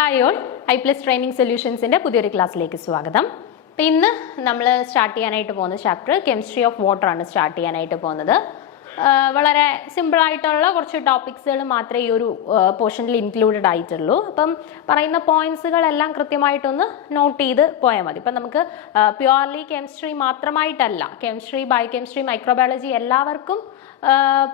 Hi all, I+ training സൊല്യൂഷൻസിൻ്റെ പുതിയൊരു ക്ലാസ്സിലേക്ക് സ്വാഗതം. അപ്പോൾ ഇന്ന് നമ്മൾ സ്റ്റാർട്ട് ചെയ്യാനായിട്ട് പോകുന്ന ചാപ്റ്റർ കെമിസ്ട്രി ഓഫ് വാട്ടർ ആണ് സ്റ്റാർട്ട് ചെയ്യാനായിട്ട് പോകുന്നത്. വളരെ സിമ്പിളായിട്ടുള്ള കുറച്ച് ടോപ്പിക്സുകൾ മാത്രമേ ഈ ഒരു പോർഷനിൽ ഇൻക്ലൂഡഡ് ആയിട്ടുള്ളൂ. അപ്പം പറയുന്ന പോയിന്റ്സുകളെല്ലാം കൃത്യമായിട്ടൊന്ന് നോട്ട് ചെയ്ത് പോയാൽ മതി. ഇപ്പം നമുക്ക് പ്യുവർലി കെമിസ്ട്രി മാത്രമായിട്ടല്ല, കെമിസ്ട്രി, ബയോകെമിസ്ട്രി, മൈക്രോബയോളജി എല്ലാവർക്കും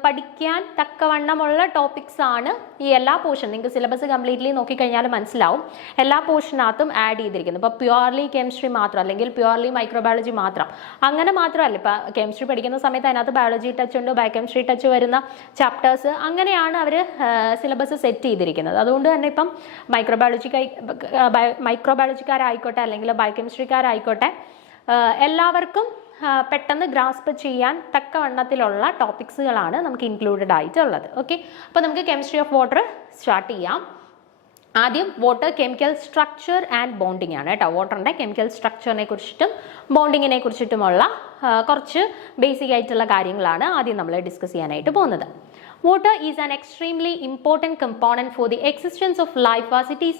പഠിക്കാൻ തക്കവണ്ണമുള്ള ടോപ്പിക്സ് ആണ് ഈ എല്ലാ പോർഷൻ. നിങ്ങൾക്ക് സിലബസ് കംപ്ലീറ്റ്ലി നോക്കിക്കഴിഞ്ഞാൽ മനസ്സിലാവും എല്ലാ പോർഷനകത്തും ആഡ് ചെയ്തിരിക്കുന്നത്. ഇപ്പോൾ പ്യുവർലി കെമിസ്ട്രി മാത്രം അല്ലെങ്കിൽ പ്യുവർലി മൈക്രോബയോളജി മാത്രം അങ്ങനെ മാത്രമല്ല. ഇപ്പോൾ കെമിസ്ട്രി പഠിക്കുന്ന സമയത്ത് അതിനകത്ത് ബയോളജി ടച്ച് ഉണ്ട്, ബയോകെമിസ്ട്രി ടച്ച് വരുന്ന ചാപ്റ്റേഴ്സ്, അങ്ങനെയാണ് അവർ സിലബസ് സെറ്റ് ചെയ്തിരിക്കുന്നത്. അതുകൊണ്ട് തന്നെ ഇപ്പം മൈക്രോബയോളജിക്കാരായിക്കോട്ടെ അല്ലെങ്കിൽ ബയോകെമിസ്ട്രിക്കാരായിക്കോട്ടെ എല്ലാവർക്കും പെട്ടെന്ന് ഗ്രാസ്പ് ചെയ്യാൻ തക്കവണ്ണത്തിലുള്ള ടോപ്പിക്സുകളാണ് നമുക്ക് ഇൻക്ലൂഡഡ് ആയിട്ടുള്ളത്. ഓക്കെ, അപ്പോൾ നമുക്ക് കെമിസ്ട്രി ഓഫ് വാട്ടർ സ്റ്റാർട്ട് ചെയ്യാം. ആദ്യം water chemical structure and bonding ആണ് കേട്ടോ. വാട്ടറിൻ്റെ കെമിക്കൽ സ്ട്രക്ചറിനെ കുറിച്ചിട്ടും ബോണ്ടിങ്ങിനെ കുറിച്ചിട്ടുമുള്ള കുറച്ച് ബേസിക് ആയിട്ടുള്ള കാര്യങ്ങളാണ് ആദ്യം നമ്മൾ ഡിസ്കസ് ചെയ്യാനായിട്ട് പോകുന്നത്. Water is an extremely important component for the existence of life as it is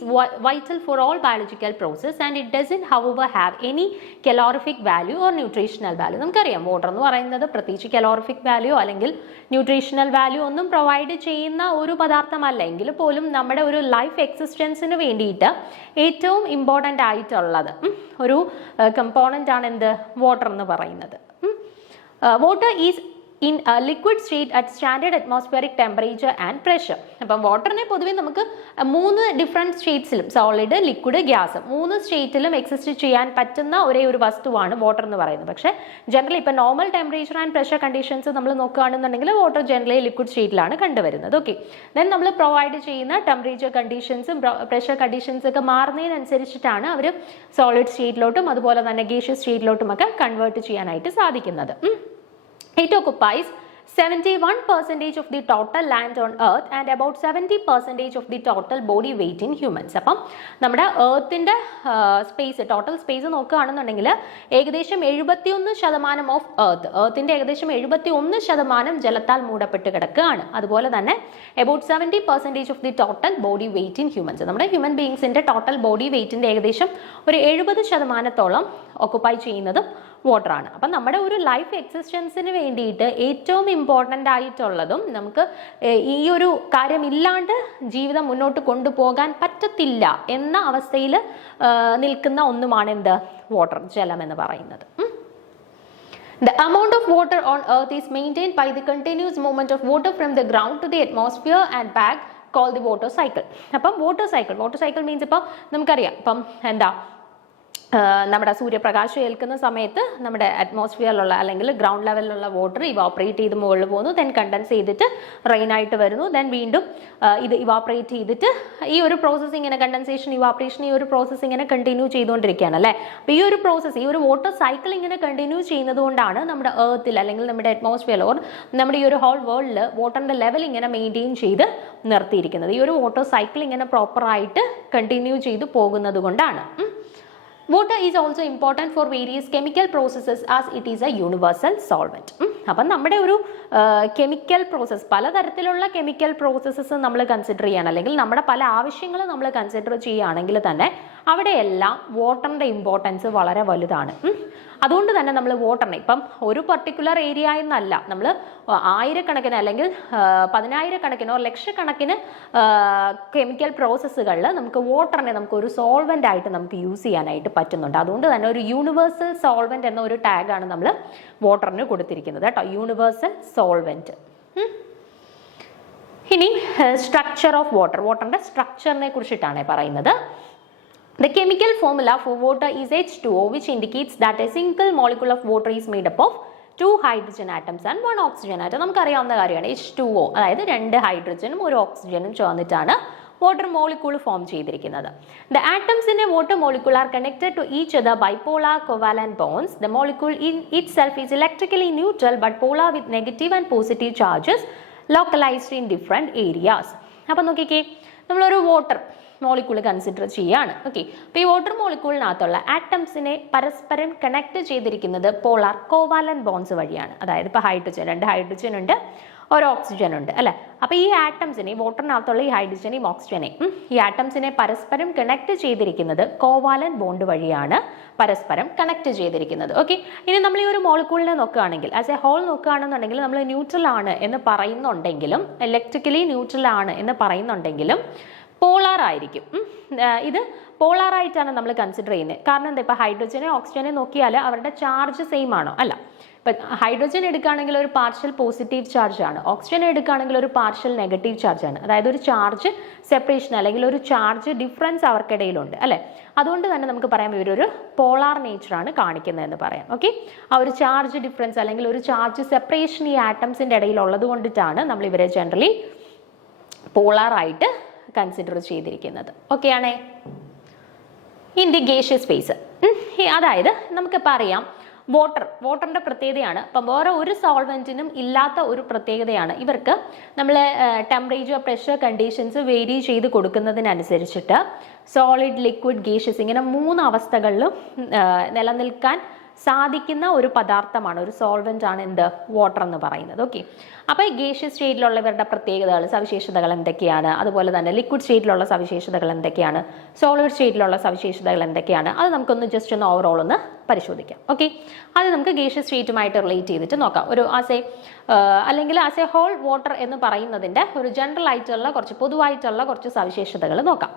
vital for all biological process and it doesn't however have any calorific value or nutritional value. നമുക്കറിയാം water എന്ന് പറയുന്നത് പ്രത്യേകിച്ച് calorific value അല്ലെങ്കിൽ nutritional value ഒന്നും provide ചെയ്യുന്ന ഒരു പദാർത്ഥമല്ല എങ്കിൽ പോലും നമ്മുടെ ഒരു ലൈഫ് എക്സിസ്റ്റൻസിന് വേണ്ടിയിട്ട് ഏറ്റവും ഇമ്പോർട്ടൻ്റ് ആയിട്ടുള്ളത് ഒരു കമ്പോണൻ്റ് ആണ് എന്ത്, വാട്ടർ എന്ന് പറയുന്നത്. Water is in a liquid state at standard atmospheric temperature and pressure. അപ്പം വാട്ടറിനെ പൊതുവെ നമുക്ക് 3 ഡിഫറെൻറ്റ് സ്റ്റേറ്റ്സിലും, സോളിഡ്, ലിക്വിഡ്, ഗ്യാസ്, 3 സ്റ്റേറ്റിലും എക്സിസ്റ്റ് ചെയ്യാൻ പറ്റുന്ന ഒരേ ഒരു വസ്തുവാണ് വാട്ടർ എന്ന് പറയുന്നത്. പക്ഷേ ജനറലി ഇപ്പോൾ normal temperature and pressure conditions നമ്മൾ നോക്കുകയാണെന്നുണ്ടെങ്കിൽ വാട്ടർ ജനറലി ലിക്വിഡ് സ്റ്റേറ്റിലാണ് കണ്ടുവരുന്നത്. ഓക്കെ, ദെൻ നമ്മൾ പ്രൊവൈഡ് ചെയ്യുന്ന ടെമ്പറേച്ചർ കണ്ടീഷൻസും പ്രഷർ കണ്ടീഷൻസ് ഒക്കെ മാറുന്നതിനനുസരിച്ചിട്ടാണ് അവർ സോളിഡ് സ്റ്റേറ്റിലോട്ടും അതുപോലെ തന്നെ ഗേഷ്യസ് സ്റ്റേറ്റിലോട്ടും ഒക്കെ കൺവേർട്ട് ചെയ്യാനായിട്ട് സാധിക്കുന്നത്. It occupies 71% of the total land on earth and about 70% of the total body weight in humans. അപ്പം നമ്മുടെ എർത്തിൻ്റെ സ്പേസ്, ടോട്ടൽ സ്പേസ് നോക്കുകയാണെന്നുണ്ടെങ്കിൽ ഏകദേശം 71% ഓഫ് എർത്തിൻ്റെ ഏകദേശം 71% ജലത്താൽ മൂടപ്പെട്ട് കിടക്കുകയാണ്. അതുപോലെ തന്നെ about 70% of the total body weight in humans. നമ്മുടെ ഹ്യൂമൻ ബീയിങ്സിൻ്റെ ടോട്ടൽ ബോഡി വെയിറ്റിൻ്റെ ഏകദേശം ഒരു 70% ഓക്കുപ്പൈ ചെയ്യുന്നതും വാട്ടറാണ്. അപ്പം നമ്മുടെ ഒരു ലൈഫ് എക്സിസ്റ്റൻസിന് വേണ്ടിയിട്ട് ഏറ്റവും ഇമ്പോർട്ടൻ്റ് ആയിട്ടുള്ളതും നമുക്ക് ഈ ഒരു കാര്യം ഇല്ലാണ്ട് ജീവിതം മുന്നോട്ട് കൊണ്ടുപോകാൻ പറ്റത്തില്ല എന്ന അവസ്ഥയിൽ നിൽക്കുന്ന ഒന്നുമാണ് എന്ത്, വാട്ടർ, ജലം എന്ന് പറയുന്നത്. The amount of water on earth is maintained by the continuous movement of water from the ground to the atmosphere and back, called the water cycle. അപ്പം വാട്ടർ സൈക്കിൾ മീൻസ് ഇപ്പം നമുക്കറിയാം, ഇപ്പം എന്താ, നമ്മുടെ സൂര്യപ്രകാശം ഏൽക്കുന്ന സമയത്ത് നമ്മുടെ അറ്റ്മോസ്ഫിയറിലുള്ള അല്ലെങ്കിൽ ഗ്രൗണ്ട് ലെവലിലുള്ള വാട്ടർ ഇവാപ്പറേറ്റ് ചെയ്ത് മുകളിൽ പോകുന്നു, ദെൻ കണ്ടൻസ് ചെയ്തിട്ട് റെയിനായിട്ട് വരുന്നു, ദെൻ വീണ്ടും ഇത് ഇവാപ്പറേറ്റ് ചെയ്തിട്ട് ഈ ഒരു പ്രോസസ്സ് ഇങ്ങനെ കണ്ടൻസേഷൻ, ഇവാപ്പറേഷൻ, ഈ ഒരു പ്രോസസ്സ് ഇങ്ങനെ കണ്ടിന്യൂ ചെയ്തുകൊണ്ടിരിക്കുകയാണ് അല്ലേ. അപ്പോൾ ഈ ഒരു പ്രോസസ്സ്, ഈ ഒരു വാട്ടർ സൈക്കിൾ ഇങ്ങനെ കണ്ടിന്യൂ ചെയ്യുന്നത് കൊണ്ടാണ് നമ്മുടെ എർത്തിൽ അല്ലെങ്കിൽ നമ്മുടെ അറ്റ്മോസ്ഫിയറിൽ ഓർ നമ്മുടെ ഈ ഒരു ഹോൾ വേൾഡിൽ വാട്ടറിൻ്റെ ലെവൽ ഇങ്ങനെ മെയിൻറ്റെയിൻ ചെയ്ത് നിർത്തിയിരിക്കുന്നത്. ഈ ഒരു വാട്ടർ സൈക്കിൾ ഇങ്ങനെ പ്രോപ്പറായിട്ട് കണ്ടിന്യൂ ചെയ്ത് പോകുന്നത് കൊണ്ടാണ്. Water is also important for various chemical processes as it is a universal solvent. അപ്പം നമ്മുടെ ഒരു കെമിക്കൽ പ്രോസസ്സ്, പലതരത്തിലുള്ള കെമിക്കൽ പ്രോസസ്സസ് നമ്മൾ കൺസിഡർ ചെയ്യണം അല്ലെങ്കിൽ നമ്മുടെ പല ആവശ്യങ്ങൾ നമ്മൾ കൺസിഡർ ചെയ്യുകയാണെങ്കിൽ തന്നെ അവിടെയെല്ലാം വാട്ടറിൻ്റെ ഇമ്പോർട്ടൻസ് വളരെ വലുതാണ്. അതുകൊണ്ട് തന്നെ നമ്മൾ വാട്ടറിനെ ഇപ്പം ഒരു പർട്ടിക്കുലർ ഏരിയ എന്നല്ല, നമ്മൾ ആയിരക്കണക്കിന് അല്ലെങ്കിൽ 10,000-കണക്കിനോ ലക്ഷക്കണക്കിന് കെമിക്കൽ പ്രോസസ്സുകളിൽ നമുക്ക് വാട്ടറിനെ നമുക്കൊരു സോൾവെൻ്റ് ആയിട്ട് നമുക്ക് യൂസ് ചെയ്യാനായിട്ട് പറ്റുന്നുണ്ട്. അതുകൊണ്ട് തന്നെ ഒരു യൂണിവേഴ്സൽ സോൾവെൻ്റ് എന്ന ഒരു ടാഗാണ് നമ്മൾ വാട്ടറിന് കൊടുത്തിരിക്കുന്നത് കേട്ടോ, യൂണിവേഴ്സൽ സോൾവെൻറ്റ്. ഇനി സ്ട്രക്ചർ ഓഫ് വാട്ടർ, വാട്ടറിൻ്റെ സ്ട്രക്ചറിനെ കുറിച്ചിട്ടാണ് പറയുന്നത്. The chemical formula for water is H2O, which indicates that a single molecule of water is made up of 2 hydrogen atoms and 1 oxygen atom. നമുക്കറിയാവുന്ന കാര്യമാണ് H2O, അതായത് 2 ഹൈഡ്രജനും 1 ഓക്സിജനും ചേർന്നിട്ടാണ് വാട്ടർ മോളിക്യൂൾ ഫോം ചെയ്തിരിക്കുന്നത്. The atoms in a water molecule are connected to each other by polar covalent bonds. The molecule in itself is electrically neutral but polar with negative and positive charges localized in different areas. അപ്പം നോക്കിക്കേ, നമ്മളൊരു water molecule consider ചെയ്യുകയാണ്. Okay, അപ്പോൾ ഈ water മോളിക്യൂളിനകത്തുള്ള ആറ്റംസിനെ പരസ്പരം connect ചെയ്തിരിക്കുന്നത് polar covalent bones വഴിയാണ്. അതായത് ഇപ്പോൾ ഹൈഡ്രജൻ, 2 ഹൈഡ്രജൻ ഉണ്ട്, ഒരു ഓക്സിജൻ ഉണ്ട് അല്ലേ. അപ്പോൾ ഈ ആറ്റംസിനെ, വാട്ടറിനകത്തുള്ള ഈ ഹൈഡ്രജനെയും ഓക്സിജനെയും ഈ ആറ്റംസിനെ പരസ്പരം കണക്ട് ചെയ്തിരിക്കുന്നത് കോവാലന്റ് ബോണ്ട് വഴിയാണ് പരസ്പരം കണക്ട് ചെയ്തിരിക്കുന്നത്. ഓക്കെ, ഇനി നമ്മൾ ഈ ഒരു മോളിക്യൂളിനെ നോക്കുകയാണെങ്കിൽ, ആസ് എ ഹോൾ നോക്കുകയാണെന്നുണ്ടെങ്കിൽ നമ്മൾ ന്യൂട്രൽ ആണ് എന്ന് പറയുന്നുണ്ടെങ്കിലും, ഇലക്ട്രിക്കലി ന്യൂട്രൽ ആണ് എന്ന് പറയുന്നുണ്ടെങ്കിലും പോളാർ ആയിരിക്കും. ഇത് പോളാറായിട്ടാണ് നമ്മൾ കൺസിഡർ ചെയ്യുന്നത്. കാരണം എന്താ, ഇപ്പോൾ ഹൈഡ്രജനെ ഓക്സിജനെ നോക്കിയാൽ അവരുടെ ചാർജ് സെയിം ആണോ? അല്ല. ഇപ്പം ഹൈഡ്രജൻ എടുക്കുകയാണെങ്കിൽ ഒരു പാർഷ്യൽ പോസിറ്റീവ് ചാർജ് ആണ്, ഓക്സിജൻ എടുക്കുകയാണെങ്കിൽ ഒരു പാർഷ്യൽ നെഗറ്റീവ് ചാർജ് ആണ്. അതായത് ഒരു ചാർജ് സെപ്പറേഷൻ അല്ലെങ്കിൽ ഒരു ചാർജ് ഡിഫറൻസ് അവർക്കിടയിലുണ്ട് അല്ലേ. അതുകൊണ്ട് തന്നെ നമുക്ക് പറയാം ഇവരൊരു പോളാർ നേച്ചറാണ് കാണിക്കുന്നതെന്ന് പറയാം. ഓക്കെ, ആ ഒരു ചാർജ് ഡിഫറൻസ് അല്ലെങ്കിൽ ഒരു ചാർജ് സെപ്പറേഷൻ ഈ ആറ്റംസിൻ്റെ ഇടയിൽ ഉള്ളത് കൊണ്ടിട്ടാണ് നമ്മൾ ഇവരെ ജനറലി പോളാറായിട്ട് കൺസിഡർ ചെയ്തിരിക്കുന്നത്. ഓക്കെ ആണേ. ഇൻ ദി ഗേഷ്യസ് സ്പേസ്, അതായത് നമുക്കിപ്പോൾ അറിയാം വാട്ടറിൻ്റെ പ്രത്യേകതയാണ്. അപ്പം വേറെ ഒരു സോൾവെൻറ്റിനും ഇല്ലാത്ത ഒരു പ്രത്യേകതയാണ് ഇവർക്ക് നമ്മൾ ടെമ്പറേച്ചർ, പ്രഷർ കണ്ടീഷൻസ് വേരി ചെയ്ത് കൊടുക്കുന്നതിനനുസരിച്ചിട്ട് സോളിഡ്, ലിക്വിഡ്, ഗേഷ്യസ് ഇങ്ങനെ 3 അവസ്ഥകളിലും നിലനിൽക്കാൻ സാധിക്കുന്ന ഒരു പദാർത്ഥമാണ്, ഒരു സോൾവെന്റ് ആണ് എന്ത്, വാട്ടർ എന്ന് പറയുന്നത്. ഓക്കെ, അപ്പോൾ ഈ ഗേഷ്യസ് സ്റ്റേറ്റിലുള്ളവരുടെ പ്രത്യേകതകൾ, സവിശേഷതകൾ എന്തൊക്കെയാണ്, അതുപോലെ തന്നെ ലിക്വിഡ് സ്റ്റേറ്റിലുള്ള സവിശേഷതകൾ എന്തൊക്കെയാണ്, സോളിഡ് സ്റ്റേറ്റിലുള്ള സവിശേഷതകൾ എന്തൊക്കെയാണ്, അത് നമുക്കൊന്ന് ജസ്റ്റ് ഒന്ന് ഓവറോൾ ഒന്ന് പരിശോധിക്കാം. ഓക്കെ, അത് നമുക്ക് ഗേഷ്യസ് സ്റ്റേറ്റുമായിട്ട് റിലേറ്റ് ചെയ്തിട്ട് നോക്കാം. ഒരു അല്ലെങ്കിൽ ആസ് എ ഹോൾ വാട്ടർ എന്ന് പറയുന്നതിൻ്റെ ഒരു ജനറൽ ആയിട്ടുള്ള പൊതുവായിട്ടുള്ള കുറച്ച് സവിശേഷതകൾ നോക്കാം.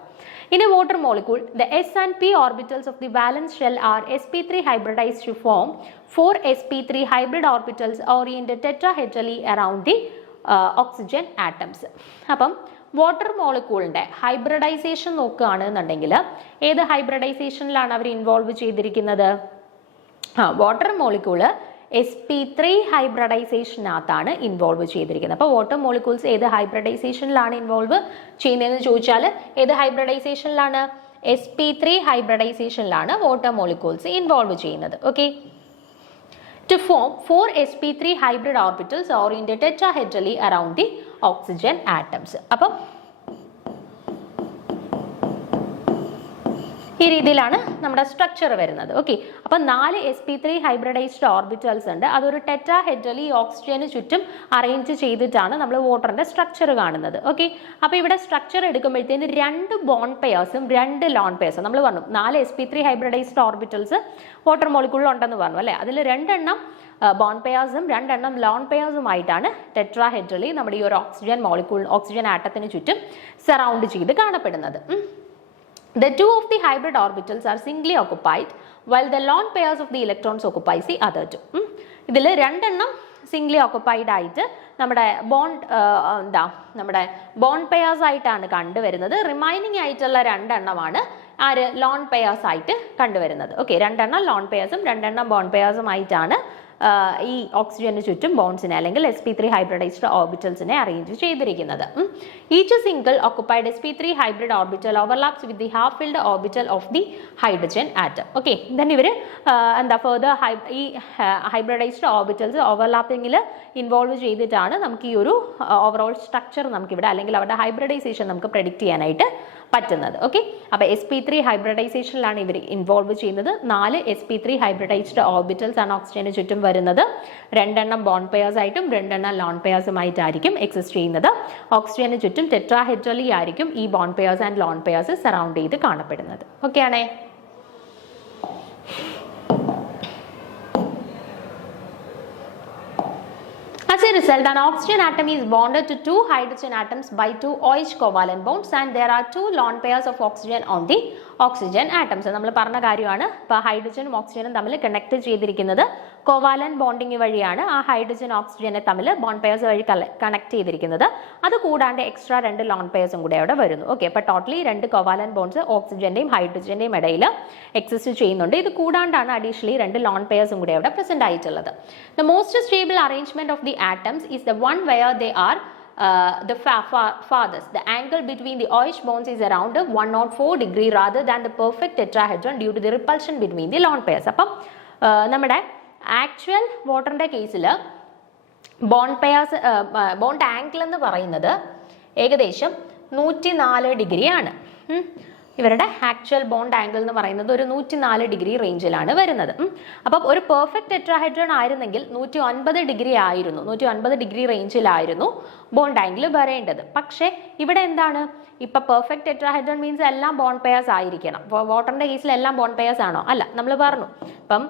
In a water molecule, the s and p orbitals of the valence shell are sp3 hybridized to form 4 sp3 hybrid orbitals oriented tetrahedrally around the oxygen atoms. അപ്പം water മോളിക്യൂളിൻ്റെ hybridisation നോക്കുകയാണെന്നുണ്ടെങ്കിൽ ഏത് ഹൈബ്രിഡൈസേഷനിലാണ് അവർ ഇൻവോൾവ് ചെയ്തിരിക്കുന്നത്? Water molecule sp3 ഹൈബ്രിഡൈസേഷനകത്താണ് involve ചെയ്തിരിക്കുന്നത്. അപ്പോൾ water molecules ഏത് ഹൈബ്രിഡൈസേഷനിലാണ് involve ചെയ്യുന്നതെന്ന് ചോദിച്ചാൽ ഏത് ഹൈബ്രിഡൈസേഷനിലാണ്? sp3 ഹൈബ്രിഡൈസേഷനിലാണ് വാട്ടർ മോളിക്യൂൾസ് ഇൻവോൾവ് ചെയ്യുന്നത്. Okay, to form 4 sp3 hybrid orbitals oriented tetrahedrally around the oxygen atoms. അപ്പം ഈ രീതിയിലാണ് നമ്മുടെ സ്ട്രക്ചർ വരുന്നത്. ഓക്കെ, അപ്പം 4 sp3 ഹൈബ്രിഡൈസ്ഡ് ഓർബിറ്റൽസ് ഉണ്ട്. അതൊരു ടെട്രാഹെഡ്രലി ഓക്സിജന് ചുറ്റും അറേഞ്ച് ചെയ്തിട്ടാണ് നമ്മൾ വാട്ടറിന്റെ സ്ട്രക്ചർ കാണുന്നത്. ഓക്കെ, അപ്പോൾ ഇവിടെ സ്ട്രക്ചർ എടുക്കുമ്പോഴത്തേന് 2 ബോണ്ട് പെയർസും 2 ലോൺ പെയർസും, നമ്മൾ പറഞ്ഞു 4 sp3 ഹൈബ്രിഡൈസ്ഡ് ഓർബിറ്റൽസ് വാട്ടർ മോളിക്യൂളിൽ ഉണ്ടെന്ന് പറഞ്ഞു അല്ലേ. അതിൽ 2 എണ്ണം ബോണ്ട് പെയർസും 2 എണ്ണം ലോൺ പെയർസുമായിട്ടാണ് ടെട്രാഹെഡ്രലി നമ്മുടെ ഈ ഒരു ഓക്സിജൻ മോളിക്യൂൾ, ഓക്സിജൻ ആറ്റത്തിന് ചുറ്റും സറൗണ്ട് ചെയ്ത് കാണപ്പെടുന്നത്. The 2 of the hybrid orbitals are singly occupied while the lone pairs of the electrons occupies the other 2. ഇതിൽ 2 എണ്ണം സിംഗ്ലി ഓക്കുപ്പൈഡ് ആയിട്ട് നമ്മുടെ ബോണ്ട് പെയേഴ്സ് ആയിട്ടാണ് കണ്ടുവരുന്നത്. റിമൈനിങ് ആയിട്ടുള്ള 2 എണ്ണമാണ് ആര്, ലോൺ പെയേഴ്സ് ആയിട്ട് കണ്ടുവരുന്നത്. ഓക്കെ, 2 എണ്ണം ലോൺ പെയേഴ്സും 2 എണ്ണം ബോണ്ട് പെയേഴ്സും ആയിട്ടാണ് ഈ ഓക്സിജന് ചുറ്റും ബോൺസിനെ അല്ലെങ്കിൽ sp3 ഹൈബ്രിഡൈസ്ഡ് ഓർബിറ്റൽസിനെ അറേഞ്ച് ചെയ്തിരിക്കുന്നത്. Each single occupied sp3 hybrid orbital overlaps with the half filled orbital of the hydrogen atom. Okay, then ഇവർ ഫർദർ ഈ ഹൈബ്രിഡൈസ്ഡ് ഓർബിറ്റൽസ് ഓവർലാപ്പിങ്ങിൽ ഇൻവോൾവ് ചെയ്തിട്ടാണ് നമുക്ക് ഈ ഒരു ഓവറോൾ സ്ട്രക്ചർ നമുക്കിവിടെ അല്ലെങ്കിൽ അവരുടെ ഹൈബ്രിഡൈസേഷൻ നമുക്ക് പ്രെഡിക്റ്റ് ചെയ്യാനായിട്ട് പറ്റുന്നത്. ഓക്കെ, അപ്പോൾ sp3 ഹൈബ്രിഡൈസേഷനിലാണ് ഇവർ ഇൻവോൾവ് ചെയ്യുന്നത്. 4 sp3 ഹൈബ്രിഡൈസ്ഡ് ഓർബിറ്റൽസ് ആണ് ഓക്സിജന് ചുറ്റും വരുന്നത്. 2 എണ്ണം ബോണ്ട് പെയേഴ്സ് ആയിട്ടും 2 എണ്ണം ലോൺ പെയേഴ്സുമായിട്ടായിരിക്കും എക്സിസ്റ്റ് ചെയ്യുന്നത്. ഓക്സിജന് ചുറ്റും ടെട്രാഹെഡ്രലി ആയിരിക്കും ഈ bond pairs and lone pairs surround ചെയ്ത് കാണപ്പെടുന്നത്. ഓക്കെ ആണേ. As a result, an oxygen atom is bonded to 2 hydrogen atoms by 2 OH covalent bonds and there are 2 lone pairs of oxygen on the oxygen atoms. നമ്മൾ പറഞ്ഞ കാര്യമാണ്. ഇപ്പോൾ ഹൈഡ്രജനും ഓക്സിജനും തമ്മിൽ കണക്ട് ചെയ്തിരിക്കുന്നത് കോവാലന്റ് ബോണ്ടിങ് വഴിയാണ്. ആ ഹൈഡ്രജൻ ഓക്സിജനെ തമ്മിൽ ബോണ്ട് പെയേഴ്സ് വഴി കണക്ട് ചെയ്തിരിക്കുന്നത്. അത് കൂടാണ്ട് എക്സ്ട്രാ 2 ലോൺ പെയേഴ്സും കൂടെ അവിടെ വരുന്നു. ഓക്കെ, അപ്പോൾ ടോട്ടലി 2 കോവാലന്റ് ബോണ്ട്സ് ഓക്സിജന്റെയും ഹൈഡ്രജന്റെയും ഇടയിൽ എക്സിസ്റ്റ് ചെയ്യുന്നുണ്ട്. ഇത് കൂടാണ്ടാണ് അഡീഷണലി 2 ലോൺ പെയേഴ്സും കൂടെ അവിടെ പ്രസന്റ് ആയിട്ടുള്ളത്. The most stable arrangement of the atoms is the one where they are the farthest. The angle between the OH bonds is around 104 degree rather than the perfect tetrahedron due to the repulsion between the lone pairs. അപ്പം നമ്മുടെ actual വാട്ടറിൻ്റെ കേസിൽ bond angle എന്ന് പറയുന്നത് ഏകദേശം 104 ഡിഗ്രിയാണ്. ഇവരുടെ actual bond angle എന്ന് പറയുന്നത് ഒരു 104 ഡിഗ്രി റേഞ്ചിലാണ് വരുന്നത്. അപ്പം ഒരു പെർഫെക്റ്റ് ടെട്രാഹെഡ്രൺ ആയിരുന്നെങ്കിൽ 109 ഡിഗ്രി ആയിരുന്നു, 109 ഡിഗ്രി റേഞ്ചിലായിരുന്നു ബോണ്ട് ആംഗിൾ വരേണ്ടത്. പക്ഷേ ഇവിടെ എന്താണ്, ഇപ്പം പെർഫെക്റ്റ് ടെട്രാഹെഡ്രൺ മീൻസ് എല്ലാം ബോണ്ട് പെയർസ് ആയിരിക്കണം. വാട്ടറിന്റെ കേസിൽ എല്ലാം ബോണ്ട് പെയർസ് ആണോ? അല്ല, നമ്മൾ പറഞ്ഞു ഇപ്പം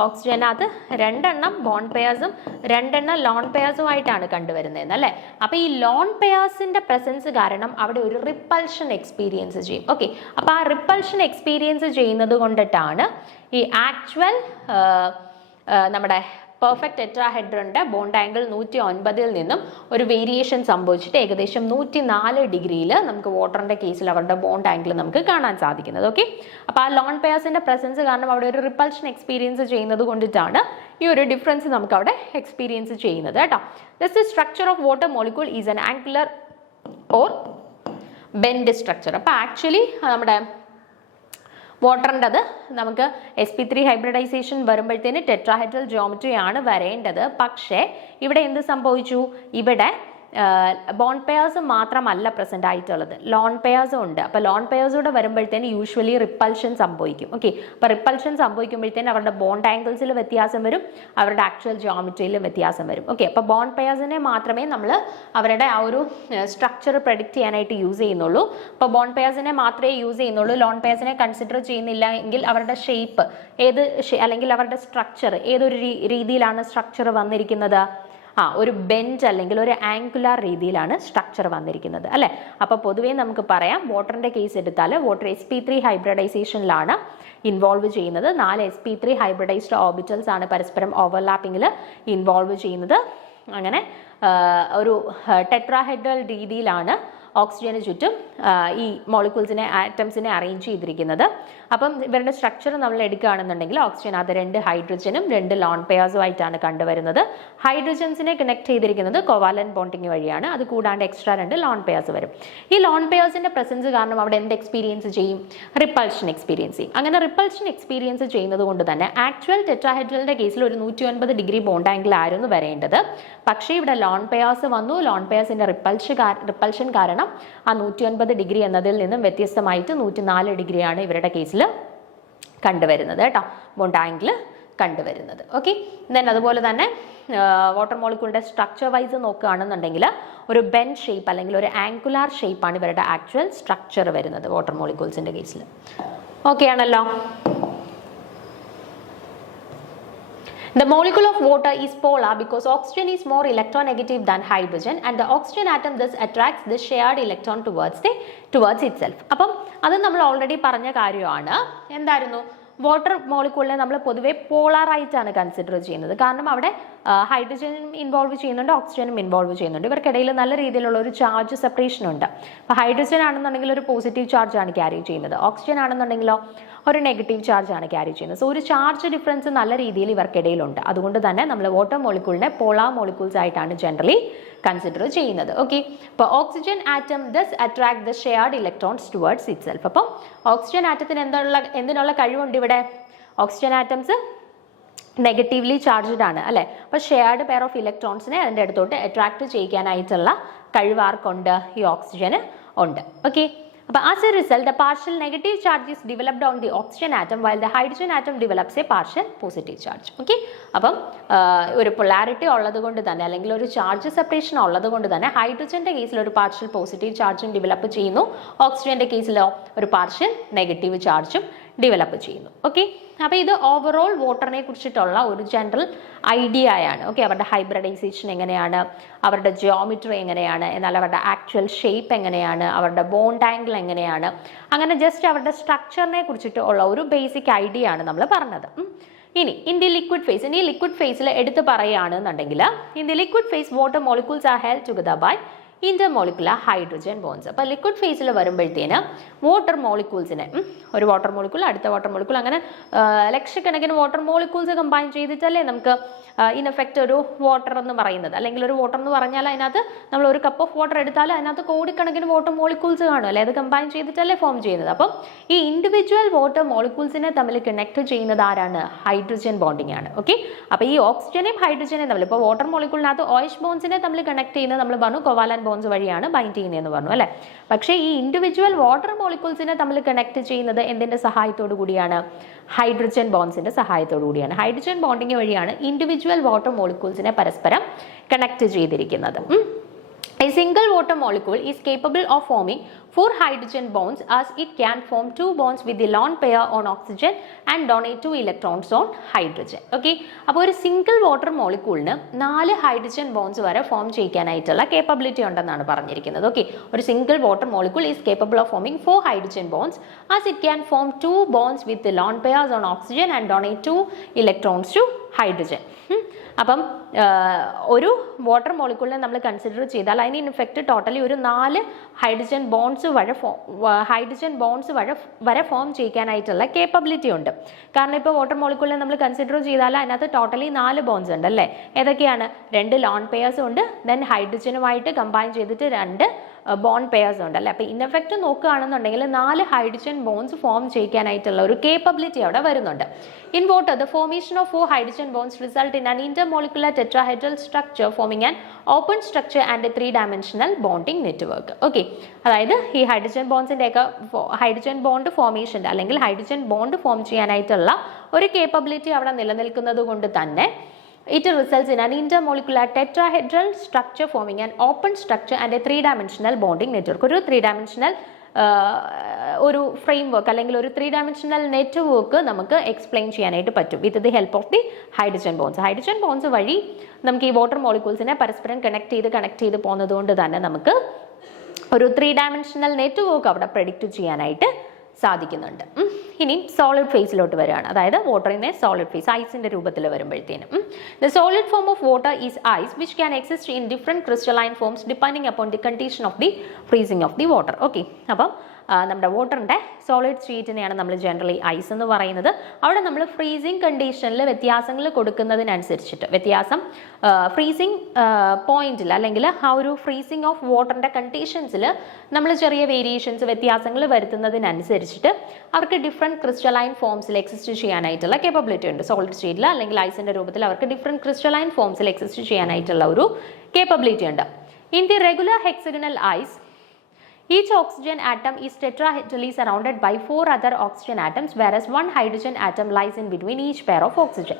ഓക്സിജനകത്ത് 2 എണ്ണം ബോണ്ട് പെയർസും 2 എണ്ണം ലോൺ പെയർസും ആയിട്ടാണ് കണ്ടുവരുന്നതെന്ന് അല്ലേ. അപ്പോൾ ഈ ലോൺ പെയർസിന്റെ പ്രസൻസ് കാരണം അവിടെ ഒരു റിപ്പൾഷൻ എക്സ്പീരിയൻസ് ചെയ്യും. ഓക്കെ, അപ്പോൾ ആ റിപ്പൾഷൻ എക്സ്പീരിയൻസ് ചെയ്യുന്നത് കൊണ്ടിട്ടാണ് ഈ ആക്ച്വൽ നമ്മുടെ പെർഫെക്റ്റ് ടെട്രാഹെഡ്രന്റെ ബോണ്ട് ആംഗിൾ 109 നിന്നും ഒരു വേരിയേഷൻ സംഭവിച്ചിട്ട് ഏകദേശം 104 ഡിഗ്രിയിൽ നമുക്ക് വാട്ടറിന്റെ കേസിൽ അവരുടെ ബോണ്ട് ആംഗിൾ നമുക്ക് കാണാൻ സാധിക്കുന്നത്. ഓക്കെ, അപ്പോൾ ആ ലോൺ പെയർസിന്റെ പ്രസൻസ് കാരണം അവിടെ ഒരു റിപ്പൾഷൻ എക്സ്പീരിയൻസ് ചെയ്യുന്നത് കൊണ്ടിട്ടാണ് ഈ ഒരു ഡിഫറൻസ് നമുക്ക് അവിടെ എക്സ്പീരിയൻസ് ചെയ്യുന്നത് കേട്ടോ. This structure of water molecule is an angular or bend structure. അപ്പോൾ ആക്ച്വലി നമ്മുടെ വാട്ടറിൻ്റെത് നമുക്ക് sp3 ഹൈബ്രിഡൈസേഷൻ വരുമ്പോഴത്തേന് ടെട്രാഹെഡ്രൽ ജിയോമെട്രി ആണ് വരേണ്ടത്. പക്ഷേ ഇവിടെ എന്ത് സംഭവിച്ചു, ഇവിടെ ബോണ്ട് പെയർസ് മാത്രമല്ല പ്രസന്റ് ആയിട്ടുള്ളത്, ലോൺ പെയർസും ഉണ്ട്. അപ്പോൾ ലോൺ പെയർസൂടെ വരുമ്പോഴത്തേന് യൂഷ്വലി റിപ്പൾഷൻ സംഭവിക്കും. ഓക്കെ, അപ്പോൾ റിപ്പൾഷൻ സംഭവിക്കുമ്പോഴത്തേന് അവരുടെ ബോണ്ട് ആംഗിൾസിൽ വ്യത്യാസം വരും, അവരുടെ ആക്ച്വൽ ജിയോമെട്രിയിലും വ്യത്യാസം വരും. ഓക്കെ, അപ്പോൾ ബോണ്ട് പെയർസിനെ മാത്രമേ നമ്മൾ അവരുടെ ആ ഒരു സ്ട്രക്ചർ പ്രെഡിക്റ്റ് ചെയ്യാനായിട്ട് യൂസ് ചെയ്യുന്നുള്ളൂ. അപ്പോൾ ബോണ്ട് പെയർസിനെ മാത്രമേ യൂസ് ചെയ്യുന്നുള്ളൂ. ലോൺ പെയർസിനെ കൺസിഡർ ചെയ്യുന്നില്ല എങ്കിൽ അവരുടെ ഷേപ്പ് അല്ലെങ്കിൽ അവരുടെ സ്ട്രക്ചർ ഏതൊരു രീതിയിലാണ് സ്ട്രക്ചർ വന്നിരിക്കുന്നത്, ഒരു ബെൻഡ് അല്ലെങ്കിൽ ഒരു ആംഗുലാർ രീതിയിലാണ് സ്ട്രക്ചർ വന്നിരിക്കുന്നത് അല്ലേ. അപ്പോൾ പൊതുവേ നമുക്ക് പറയാം വാട്ടറിന്റെ കേസ് എടുത്താൽ വാട്ടർ sp3 ഹൈബ്രിഡൈസേഷനിലാണ് ഇൻവോൾവ് ചെയ്യുന്നത്. 4 sp3 ഹൈബ്രിഡൈസ്ഡ് ഓർബിറ്റൽസ് ആണ് പരസ്പരം ഓവർലാപ്പിങ്ങിൽ ഇൻവോൾവ് ചെയ്യുന്നത്. അങ്ങനെ ഒരു ടെട്രാഹെഡ്രൽ രീതിയിലാണ് ഓക്സിജന് ചുറ്റും ഈ മോളിക്യൂൾസിനെ ആറ്റംസിനെ അറേഞ്ച് ചെയ്തിരിക്കുന്നത്. അപ്പം ഇവരുടെ സ്ട്രക്ചർ നമ്മൾ എടുക്കുകയാണെന്നുണ്ടെങ്കിൽ ഓക്സിജൻ അത് 2 ഹൈഡ്രജനും 2 ലോൺ പെയർസും ആയിട്ടാണ് കണ്ടുവരുന്നത്. ഹൈഡ്രജൻസിനെ കണക്ട് ചെയ്തിരിക്കുന്നത് കോവാലന്റ് ബോണ്ടിങ് വഴിയാണ്. അത് കൂടാണ്ട് എക്സ്ട്രാ 2 ലോൺ പെയർസ് വരും. ഈ ലോൺ പെയർസിന്റെ പ്രസൻസ് കാരണം അവിടെ എന്ത് എക്സ്പീരിയൻസ് ചെയ്യും, റിപ്പൾഷൻ എക്സ്പീരിയൻസ് ചെയ്യും. അങ്ങനെ റിപ്പൾഷൻ എക്സ്പീരിയൻസ് ചെയ്യുന്നത് കൊണ്ട് തന്നെ ആക്ച്വൽ ടെട്രാഹെഡ്രലിന്റെ കേസിൽ ഒരു 109 ഡിഗ്രി ബോണ്ട് ആംഗിൾ ആയിരുന്നു വരേണ്ടത്. പക്ഷേ ഇവിടെ ലോൺ പെയർസ് വന്നു. ലോൺ പെയർസിന്റെ റിപ്പൾഷൻ കാരണം ആ 109 ഡിഗ്രി എന്നതിൽ നിന്നും വ്യത്യസ്തമായിട്ട് 104 ഡിഗ്രിയാണ് ഇവരുടെ കേസിൽ കണ്ടുവരുന്നത് കേട്ടോ, ബോണ്ട് ആംഗിൾ കണ്ടുവരുന്നത്. ഓക്കെ, ദെൻ അതുപോലെ തന്നെ വാട്ടർ മോളിക്യൂളിന്റെ സ്ട്രക്ചർ വൈസ് നോക്കുകയാണെന്നുണ്ടെങ്കിൽ ഒരു ബെൻഡ് ഷേപ്പ് അല്ലെങ്കിൽ ഒരു ആംഗുലാർ ഷേപ്പാണ് ഇവരുടെ ആക്ച്വൽ സ്ട്രക്ചർ വരുന്നത് വാട്ടർ മോളിക്യൂൾസിന്റെ കേസിൽ. ഓക്കെ ആണല്ലോ. The molecule of water is polar because oxygen is more electronegative than hydrogen and the oxygen atom thus attracts the shared electron towards itself. അപ്പം അത് നമ്മൾ ഓൾറെഡി പറഞ്ഞ കാര്യമാണ്. എന്തായിരുന്നു, വാട്ടർ മോളിക്യൂളിനെ നമ്മൾ പൊതുവെ പോളാറായിട്ടാണ് കൺസിഡർ ചെയ്യുന്നത്. കാരണം അവിടെ ഹൈഡ്രജനും ഇൻവോൾവ് ചെയ്യുന്നുണ്ട്, ഓക്സിജനും ഇൻവോൾവ് ചെയ്യുന്നുണ്ട്. ഇവർക്കിടയിൽ നല്ല രീതിയിലുള്ള ഒരു ചാർജ് സെപ്പറേഷൻ ഉണ്ട്. അപ്പോൾ ഹൈഡ്രജൻ ആണെന്നുണ്ടെങ്കിൽ ഒരു പോസിറ്റീവ് ചാർജ് ആണ് ക്യാരി ചെയ്യുന്നത്, ഓക്സിജൻ ആണെന്നുണ്ടെങ്കിലോ ഒരു നെഗറ്റീവ് ചാർജ് ആണ് ക്യാരി ചെയ്യുന്നത്. സോ ഒരു ചാർജ് ഡിഫറൻസ് നല്ല രീതിയിൽ ഇവർക്കിടയിലുണ്ട്. അതുകൊണ്ട് തന്നെ നമ്മൾ വാട്ടർ മോളിക്യൂളിനെ പോളാർ മോളിക്യൂൾസ് ആയിട്ടാണ് ജനറലി കൺസിഡർ ചെയ്യുന്നത്. ഓക്കെ, അപ്പോൾ oxygen atom does attract the shared electrons towards itself. അപ്പം ഓക്സിജൻ ആറ്റത്തിന് എന്തിനുള്ള കഴിവുണ്ട് ഇവിടെ, ഓക്സിജൻ ആറ്റംസ് നെഗറ്റീവ്ലി ചാർജ്ഡ് ആണ് അല്ലേ. അപ്പോൾ ഷെയർഡ് പെയർ ഓഫ് ഇലക്ട്രോൺസിനെ അതിൻ്റെ അടുത്തോട്ട് അട്രാക്ട് ചെയ്യിക്കാനായിട്ടുള്ള കഴിവ് ആർക്കുണ്ട്, ഈ ഓക്സിജന് ഉണ്ട്. ഓക്കെ, അപ്പോൾ as a result the partial negative charge is developed on the oxygen atom while the hydrogen atom develops a partial positive charge. Okay, അപ്പം ഒരു പൊളാരിറ്റി ഉള്ളത് കൊണ്ട് തന്നെ അല്ലെങ്കിൽ ഒരു ചാർജ് സെപ്പറേഷൻ ഉള്ളത് കൊണ്ട് തന്നെ ഹൈഡ്രജന്റെ കേസിൽ ഒരു പാർഷ്യൽ പോസിറ്റീവ് ചാർജും ഡെവലപ്പ് ചെയ്യുന്നു, ഓക്സിജന്റെ കേസിലോ ഒരു പാർഷ്യൽ നെഗറ്റീവ് ചാർജും ഡെവലപ്പ് ചെയ്യുന്നു. ഓക്കെ, അപ്പോൾ ഇത് ഓവറോൾ വാട്ടറിനെ കുറിച്ചിട്ടുള്ള ഒരു ജനറൽ ഐഡിയ ആണ്. ഓക്കെ, അവരുടെ ഹൈബ്രിഡൈസേഷൻ എങ്ങനെയാണ്, അവരുടെ ജിയോമെട്രി എങ്ങനെയാണ്, എന്നാൽ അവരുടെ ആക്ച്വൽ ഷേപ്പ് എങ്ങനെയാണ്, അവരുടെ ബോണ്ട് ആംഗിൾ എങ്ങനെയാണ്, അങ്ങനെ ജസ്റ്റ് അവരുടെ സ്ട്രക്ചറിനെ കുറിച്ചിട്ട് ഉള്ള ഒരു ബേസിക് ഐഡിയ ആണ് നമ്മൾ പറഞ്ഞത്. ഇനി ഇൻ ദി ലിക്വിഡ് ഫേസ്, ഇനി ലിക്വിഡ് ഫേസിൽ എടുത്ത് പറയുകയാണെന്നുണ്ടെങ്കിൽ in the liquid phase water molecules are held together by intermolecular hydrogen bonds. അപ്പോൾ ലിക്വിഡ് ഫേസിൽ വരുമ്പോഴത്തേന് വാട്ടർ മോളിക്യൂൾസിനെ ഒരു വാട്ടർ മോളിക്യൂൾ അടുത്ത വാട്ടർ മോളിക്യൂൾ അങ്ങനെ ലക്ഷക്കണക്കിന് വാട്ടർ മോളിക്യൂൾസ് കമ്പൈൻ ചെയ്തിട്ടല്ലേ നമുക്ക് ഇൻ എഫക്റ്റ് ഒരു വാട്ടർ എന്ന് പറയുന്നത്. അല്ലെങ്കിൽ ഒരു വാട്ടർ എന്ന് പറഞ്ഞാൽ അതിനകത്ത് നമ്മൾ ഒരു കപ്പ് ഓഫ് വാട്ടർ എടുത്താൽ അതിനകത്ത് കോടിക്കണക്കിന് വാട്ടർ മോളിക്യൂൾസ് കാണും അല്ലേ, അത് കമ്പൈൻ ചെയ്തിട്ടല്ലേ ഫോം ചെയ്യുന്നത്. അപ്പം ഈ ഇൻഡിവിജ്വൽ വാട്ടർ മോളിക്യൂൾസിനെ തമ്മിൽ കണക്ട് ചെയ്യുന്നത് ആരാണ്, ഹൈഡ്രജൻ ബോണ്ടിങ് ആണ്. ഓക്കെ, അപ്പോൾ ഈ ഓക്സിജനെയും ഹൈഡ്രജനെയും തമ്മിൽ ഇപ്പോൾ വാട്ടർ മോളിക്യൂളിനകത്ത് OH ബോൺസിനെ തമ്മിൽ കണക്ട് ചെയ്യുന്നത് നമ്മൾ പറഞ്ഞു കോവാലന്റ് ബോൺസ് വഴിയാണ് ബൈൻഡ് ചെയ്യുന്നതെന്ന് പറഞ്ഞു അല്ലേ. പക്ഷേ ഈ ഇൻഡിവിജ്വൽ വാട്ടർ മോളിക്യൂൾസിനെ തമ്മിൽ കണക്ട് ചെയ്യുന്നത് എന്തിന്റെ സഹായത്തോടു കൂടിയാണ്? ഹൈഡ്രജൻ ബോൺസിന്റെ സഹായത്തോടു കൂടിയാണ്. ഹൈഡ്രജൻ ബോണ്ടിങ് വഴിയാണ് ഇൻഡിവിജ്വൽ വാട്ടർ മോളിക്യൂൾസിനെ പരസ്പരം കണക്ട് ചെയ്തിരിക്കുന്നത്. A single water molecule is capable of forming 4 hydrogen bonds as it can form 2 bonds with the lone pair on oxygen and donate 2 electrons on hydrogen. Okay, അപ്പോൾ ഒരു single water മോളിക്യൂളിന് 4 hydrogen bones വരെ form ചെയ്യാനായിട്ടുള്ള capability ഉണ്ടെന്നാണ് പറഞ്ഞിരിക്കുന്നത്. Okay, ഒരു single water molecule is capable of foaming 4 hydrogen bones as it can form 2 bonds with the lone pairs on oxygen and donate 2 electrons to hydrogen. അപ്പം ഒരു water മോളിക്യൂളിനെ നമ്മൾ consider ചെയ്താൽ അതിന് ഇൻഫെക്റ്റ് ടോട്ടലി ഒരു 4 hydrogen bones വരെ form ചെയ്യാനായിട്ടുള്ള capability ഉണ്ട്. കാരണം ഇപ്പോൾ വാട്ടർ മോളിക്യൂളിനെ നമ്മൾ കൺസിഡർ ചെയ്താൽ അതിനകത്ത് ടോട്ടലി 4 ബോൺസ് ഉണ്ട് അല്ലേ. ഏതൊക്കെയാണ്? 2 ലോൺ പെയർസ് ഉണ്ട്, ദെൻ ഹൈഡ്രജനുമായിട്ട് കമ്പൈൻ ചെയ്തിട്ട് 2 ബോണ്ട് പെയർസ് ഉണ്ട് അല്ലേ. അപ്പോൾ ഇൻഫെക്റ്റ് നോക്കുകയാണെന്നുണ്ടെങ്കിൽ 4 ഹൈഡ്രജൻ ബോൺസ് ഫോം ചെയ്യാനായിട്ടുള്ള ഒരു കേപ്പബിലിറ്റി അവിടെ വരുന്നുണ്ട്. In water the formation of 4 hydrogen bonds result in an intermolecular tetrahedral structure forming an open structure and a 3-dimensional bonding network. Okay, അതായത് ഈ ഹൈഡ്രജൻ ബോൺസിന്റെ ഒക്കെ ഹൈഡ്രജൻ ബോണ്ട് ഫോർമേഷൻ അല്ലെങ്കിൽ hydrogen bond form ചെയ്യാനായിട്ടുള്ള ഒരു capability അവിടെ നിലനിൽക്കുന്നത് കൊണ്ട് തന്നെ it results in an intermolecular tetrahedral structure forming an open structure and a 3-dimensional bonding network. ഒരു 3-dimensional ഒരു ഫ്രെയിംവർക്ക് അല്ലെങ്കിൽ ഒരു 3-dimensional നെറ്റ്വർക്ക് നമുക്ക് എക്സ്പ്ലെയിൻ ചെയ്യാനായിട്ട് പറ്റും with the help of the hydrogen bones. Hydrogen bones വഴി നമുക്ക് ഈ വാട്ടർ മോളിക്യൂൾസിനെ പരസ്പരം കണക്ട് ചെയ്ത് പോകുന്നത് കൊണ്ട് തന്നെ നമുക്ക് ഒരു 3-dimensional നെറ്റ്വർക്ക് അവിടെ പ്രെഡിക്റ്റ് ചെയ്യാനായിട്ട് സാധിക്കുന്നുണ്ട്. ഇനി സോളിഡ് ഫേസിലോട്ട് വരികയാണ്, അതായത് വാട്ടറിനെ സോളിഡ് ഫേസ് ഐസിന്റെ രൂപത്തിൽ വരുമ്പോഴത്തേനും the solid form of water is ice which can exist in different crystalline forms depending upon the condition of the freezing of the water. Okay, അപ്പം നമ്മുടെ വാട്ടറിൻ്റെ സോളിഡ് സ്റ്റേറ്റിനെയാണ് നമ്മൾ ജനറലി ഐസ് എന്ന് പറയുന്നത്. അവിടെ നമ്മൾ ഫ്രീസിങ് കണ്ടീഷനിൽ വ്യത്യാസങ്ങൾ കൊടുക്കുന്നതിനനുസരിച്ചിട്ട് ഫ്രീസിങ് പോയിന്റിൽ അല്ലെങ്കിൽ ആ ഒരു ഫ്രീസിങ് ഓഫ് വാട്ടറിൻ്റെ കണ്ടീഷൻസിൽ നമ്മൾ ചെറിയ വേരിയേഷൻസ് വ്യത്യാസങ്ങൾ വരുത്തുന്നതിനനുസരിച്ചിട്ട് അവർക്ക് ഡിഫറെൻറ്റ് ക്രിസ്റ്റലൈൻ ഫോംസിൽ എക്സിസ്റ്റ് ചെയ്യാനായിട്ടുള്ള കേപ്പബിലിറ്റി ഉണ്ട്. സോളിഡ് സ്റ്റേറ്റിൽ അല്ലെങ്കിൽ ഐസിൻ്റെ രൂപത്തിൽ അവർക്ക് ഡിഫറെൻറ്റ് ക്രിസ്റ്റലൈൻ ഫോംസിൽ എക്സിസ്റ്റ് ചെയ്യാനായിട്ടുള്ള ഒരു കേപ്പബിലിറ്റി ഉണ്ട്. In the regular hexagonal ice each oxygen atom is tetrahedrally surrounded by 4 other oxygen atoms whereas 1 hydrogen atom lies in between each pair of oxygen.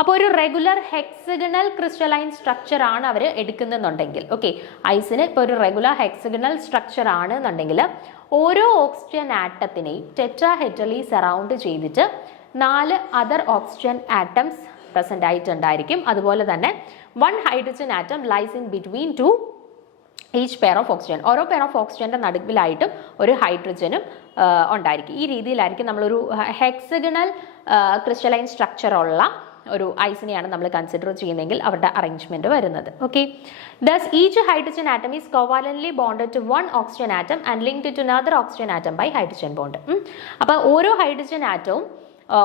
അപ്പോൾ ഒരു റെഗുലർ ഹെക്സഗണൽ ക്രിസ്റ്റലൈൻ സ്ട്രക്ചർ ആണ് അവർ എടുക്കുന്നുണ്ടെങ്കിൽ, okay, ഐസിന് ഇപ്പോൾ ഒരു regular hexagonal structure ആണ് എന്നുണ്ടെങ്കിൽ ഓരോ oxygen ആറ്റത്തിനെയും ടെട്രാഹെഡ്രലി surround ചെയ്തിട്ട് 4 അതർ ഓക്സിജൻ ആറ്റംസ് പ്രസന്റ് ആയിട്ടുണ്ടായിരിക്കും. അതുപോലെ തന്നെ 1 hydrogen atom lies in between 2 each pair of oxygen. ഓരോ പെയർ ഓഫ് ഓക്സിജൻ്റെ നടുവിലായിട്ടും ഒരു ഹൈഡ്രജനും ഉണ്ടായിരിക്കും. ഈ രീതിയിലായിരിക്കും നമ്മളൊരു ഹെക്സഗണൽ ക്രിസ്റ്റലൈൻ സ്ട്രക്ചറുള്ള ഒരു ഐസിനെയാണ് നമ്മൾ കൺസിഡർ ചെയ്യുന്നതെങ്കിൽ അവരുടെ അറേഞ്ച്മെന്റ് വരുന്നത്. Okay, thus each hydrogen atom is covalently bonded to 1 oxygen atom and linked to another oxygen atom by hydrogen bond. അപ്പോൾ ഓരോ ഹൈഡ്രജൻ ആറ്റവും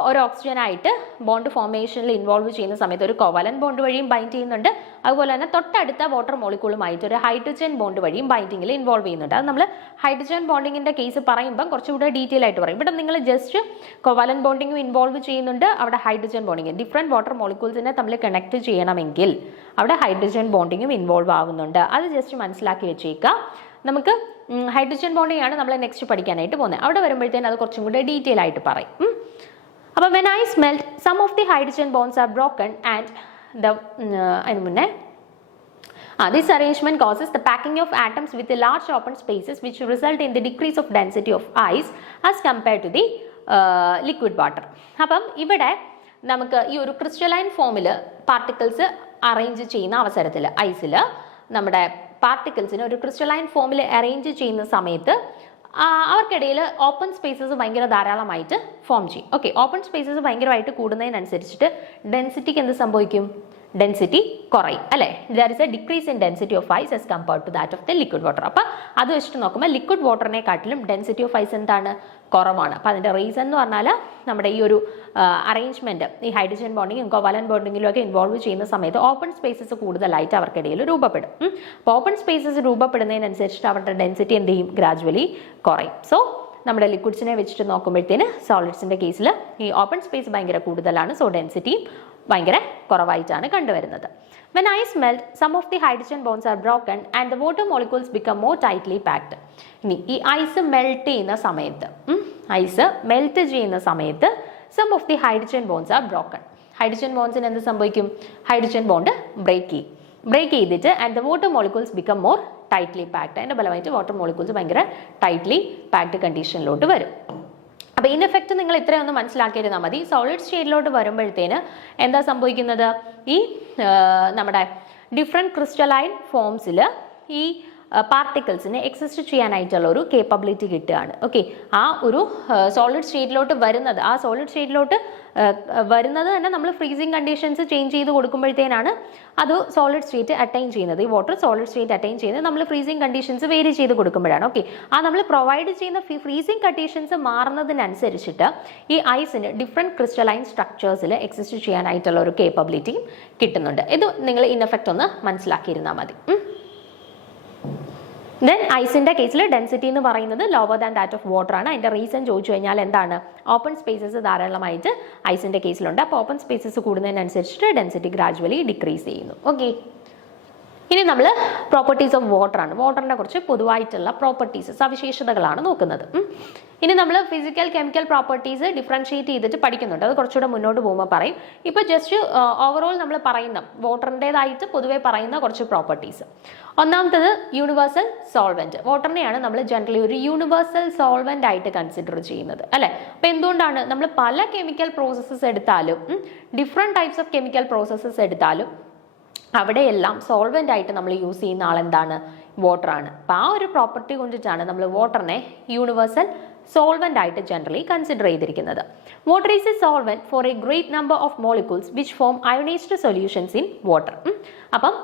ഒരു ഓക്സിജനായിട്ട് ബോണ്ട് ഫോർമേഷനിൽ ഇൻവോൾവ് ചെയ്യുന്ന സമയത്ത് ഒരു കോവാലന്റ് ബോണ്ട് വഴിയും ബൈൻഡ് ചെയ്യുന്നുണ്ട്. അതുപോലെ തന്നെ തൊട്ടടുത്ത വാട്ടർ മോളിക്യൂളുമായിട്ട് ഒരു ഹൈഡ്രജൻ ബോണ്ട് വഴിയും ബൈൻഡിങ്ങിൽ ഇൻവോൾവ് ചെയ്യുന്നുണ്ട്. അത് നമ്മൾ ഹൈഡ്രജൻ ബോണ്ടിങ്ങിൻ്റെ കേസ് പറയുമ്പോൾ കുറച്ചുകൂടെ ഡീറ്റെയിൽ ആയിട്ട് പറയും. ഇവിടെ നിങ്ങൾ ജസ്റ്റ് കോവാലന്റ് ബോണ്ടിങ്ങും ഇൻവോൾവ് ചെയ്യുന്നുണ്ട്, അവിടെ ഹൈഡ്രജൻ ബോണ്ടിങ് ഡിഫറെൻറ്റ് വാട്ടർ മോളിക്യൂൾസിനെ തമ്മിൽ കണക്ട് ചെയ്യണമെങ്കിൽ അവിടെ ഹൈഡ്രജൻ ബോണ്ടിങ്ങും ഇൻവോൾവ് ആവുന്നുണ്ട്. അത് ജസ്റ്റ് മനസ്സിലാക്കി വെച്ചേക്കാം. നമുക്ക് ഹൈഡ്രജൻ ബോണ്ടിങ് ആണ് നമ്മൾ നെക്സ്റ്റ് പഠിക്കാനായിട്ട് പോകുന്നത്. അവിടെ വരുമ്പോഴത്തേനും അത് കുറച്ചും കൂടെ ഡീറ്റെയിൽ ആയിട്ട് പറയും. അപ്പോൾ when ice melt, some of the hydrogen bonds are broken and this arrangement causes the packing of atoms with the large open spaces which result in the decrease of density of ice as compared to the liquid water. അപ്പം ഇവിടെ നമുക്ക് ഈ ഒരു crystalline ഫോമിൽ particles arrange ചെയ്യുന്ന അവസരത്തിൽ ഐസിൽ നമ്മുടെ പാർട്ടിക്കിൾസിന് ഒരു ക്രിസ്റ്റലൈൻ ഫോമിൽ അറേഞ്ച് ചെയ്യുന്ന സമയത്ത് അവർക്കിടയിൽ ഓപ്പൺ സ്പേസസ് ഭയങ്കര ധാരാളമായിട്ട് ഫോം ചെയ്യും. ഓക്കെ, ഓപ്പൺ സ്പേസസ് ഭയങ്കരമായിട്ട് കൂടുന്നതിനനുസരിച്ചിട്ട് ഡെൻസിറ്റിക്ക് എന്ത് സംഭവിക്കും? ഡെൻസിറ്റി കുറയും അല്ലേ. There is a decrease in density of ice as compared to that of the liquid water. അപ്പോൾ അത് വെച്ചിട്ട് നോക്കുമ്പോൾ ലിക്വിഡ് വാട്ടറിനെക്കാട്ടിലും ഡെൻസിറ്റി ഓഫ് ഐസ് എന്താണ്? കുറവാണ്. അപ്പോൾ അതിൻ്റെ റീസൺ എന്ന് പറഞ്ഞാൽ നമ്മുടെ ഈ ഒരു അറേഞ്ച്മെൻറ്റ് ഈ ഹൈഡ്രജൻ ബോണ്ടിങ്ങും കോവാലന്റ് ബോണ്ടിങ്ങിലും ഒക്കെ ഇൻവോൾവ് ചെയ്യുന്ന സമയത്ത് ഓപ്പൺ സ്പേസസ് കൂടുതലായിട്ട് അവർക്കിടയിൽ രൂപപ്പെടും. അപ്പോൾ ഓപ്പൺ സ്പേസസ് രൂപപ്പെടുന്നതിനനുസരിച്ചിട്ട് അവരുടെ ഡെൻസിറ്റി എന്ത് ചെയ്യും? ഗ്രാജുവലി കുറയും. സോ നമ്മുടെ ലിക്വിഡ്സിനെ വെച്ചിട്ട് നോക്കുമ്പോഴത്തേന് സോളിഡ്സിൻ്റെ കേസിൽ ഈ ഓപ്പൺ സ്പേസ് ഭയങ്കര കൂടുതലാണ്. സോ ഡെൻസിറ്റിയും ഭയങ്കര കുറവായിട്ടാണ് കണ്ടുവരുന്നത്. When ice melt, some of the hydrogen bonds are broken and the water molecules become more tightly packed. ഇനി ഈ ഐസ് മെൽറ്റ് ചെയ്യുന്ന സമയത്ത് some of the hydrogen bonds are broken. Hydrogen ബോൺസിന് എന്ത് സംഭവിക്കും? ഹൈഡ്രജൻ ബോണ്ട് ബ്രേക്ക് ചെയ്തിട്ട് and the water molecules become more tightly packed. അതിന്റെ ഫലമായിട്ട് വാട്ടർ മോളിക്യൂൾസ് ഭയങ്കര ടൈറ്റ്ലി പാക്ഡ് കണ്ടീഷനിലോട്ട് വരും. അപ്പോൾ ഇൻ എഫക്റ്റ് നിങ്ങൾ ഇത്രയൊന്ന് മനസ്സിലാക്കിയിരുന്നാൽ മതി. സോളിഡ് സ്റ്റേറ്റിലോട്ട് വരുമ്പോഴത്തേന് എന്താ സംഭവിക്കുന്നത്? ഈ നമ്മുടെ ഡിഫറെൻറ്റ് ക്രിസ്റ്റലൈൻ ഫോംസിൽ ഈ പാർട്ടിക്കിൾസിന് എക്സിസ്റ്റ് ചെയ്യാനായിട്ടുള്ള ഒരു കേപ്പബിലിറ്റി കിട്ടുകയാണ്. ഓക്കെ, ആ ഒരു സോളിഡ് സ്റ്റേറ്റിലോട്ട് വരുന്നത് തന്നെ നമ്മൾ ഫ്രീസിങ് കണ്ടീഷൻസ് ചേഞ്ച് ചെയ്ത് കൊടുക്കുമ്പോഴത്തേനാണ് അത് സോളിഡ് സ്റ്റേറ്റ് അറ്റൈൻ ചെയ്യുന്നത്. ഈ വാട്ടർ സോളിഡ് സ്റ്റേറ്റ് അറ്റൈൻ ചെയ്യുന്നത് നമ്മൾ ഫ്രീസിങ് കണ്ടീഷൻസ് വേരി ചെയ്ത് കൊടുക്കുമ്പോഴാണ്. ഓക്കെ, ആ നമ്മൾ പ്രൊവൈഡ് ചെയ്യുന്ന ഫ്രീസിങ് കണ്ടീഷൻസ് മാറുന്നതിനനുസരിച്ചിട്ട് ഈ ഐസിന് ഡിഫറെൻറ്റ് ക്രിസ്റ്റലൈൻ സ്ട്രക്ചേഴ്സിൽ എക്സിസ്റ്റ് ചെയ്യാനായിട്ടുള്ള ഒരു കേപ്പബിലിറ്റിയും കിട്ടുന്നുണ്ട്. ഇത് നിങ്ങൾ ഇൻ എഫക്റ്റ് ഒന്ന് മനസ്സിലാക്കിയിരുന്നാൽ മതി. ദെൻ ഐസിൻ്റെ കേസിൽ ഡെൻസിറ്റി എന്ന് പറയുന്നത് lower than that of water ആണ്. അതിൻ്റെ റീസൺ ചോദിച്ചു കഴിഞ്ഞാൽ എന്താണ്? ഓപ്പൺ സ്പേസസ് ധാരാളമായിട്ട് ഐസിൻ്റെ കേസിലുണ്ട്. അപ്പോൾ ഓപ്പൺ സ്പേസസ് കൂടുന്നതിനനുസരിച്ചിട്ട് ഡെൻസിറ്റി ഗ്രാജുവലി ഡിക്രീസ് ചെയ്യുന്നു. ഓക്കെ, ഇനി നമ്മൾ പ്രോപ്പർട്ടീസ് ഓഫ് വാട്ടർ ആണ്. വാട്ടറിൻ്റെ കുറച്ച് പൊതുവായിട്ടുള്ള പ്രോപ്പർട്ടീസ്, സവിശേഷതകളാണ് നോക്കുന്നത്. ഇനി നമ്മൾ ഫിസിക്കൽ കെമിക്കൽ പ്രോപ്പർട്ടീസ് ഡിഫറൻഷിയേറ്റ് ചെയ്തിട്ട് പഠിക്കുന്നുണ്ട്. അത് കുറച്ചുകൂടെ മുന്നോട്ട് പോകുമ്പോൾ പറയും. ഇപ്പോൾ ജസ്റ്റ് ഓവറോൾ നമ്മൾ പറയുന്ന വാട്ടറിൻ്റെതായിട്ട് പൊതുവെ പറയുന്ന കുറച്ച് പ്രോപ്പർട്ടീസ്. ഒന്നാമത്തത് യൂണിവേഴ്സൽ സോൾവെന്റ്. വാട്ടറിനെയാണ് നമ്മൾ ജനറലി ഒരു യൂണിവേഴ്സൽ സോൾവെന്റ് ആയിട്ട് കൺസിഡർ ചെയ്യുന്നത്, അല്ലെ? അപ്പോൾ എന്തുകൊണ്ടാണ്? നമ്മൾ പല കെമിക്കൽ പ്രോസസ്സസ് എടുത്താലും different types of chemical processes എടുത്താലും അവിടെയെല്ലാം സോൾവെന്റ് ആയിട്ട് നമ്മൾ യൂസ് ചെയ്യുന്ന ആളെന്താണ്? വാട്ടറാണ്. അപ്പോൾ ആ ഒരു പ്രോപ്പർട്ടി കൊണ്ടിട്ടാണ് നമ്മൾ വാട്ടറിനെ യൂണിവേഴ്സൽ സോൾവെന്റ് ആയിട്ട് ജനറലി കൺസിഡർ ചെയ്തിരിക്കുന്നത്. Water is a solvent for a great number of molecules which form ionized solutions in water. അപ്പം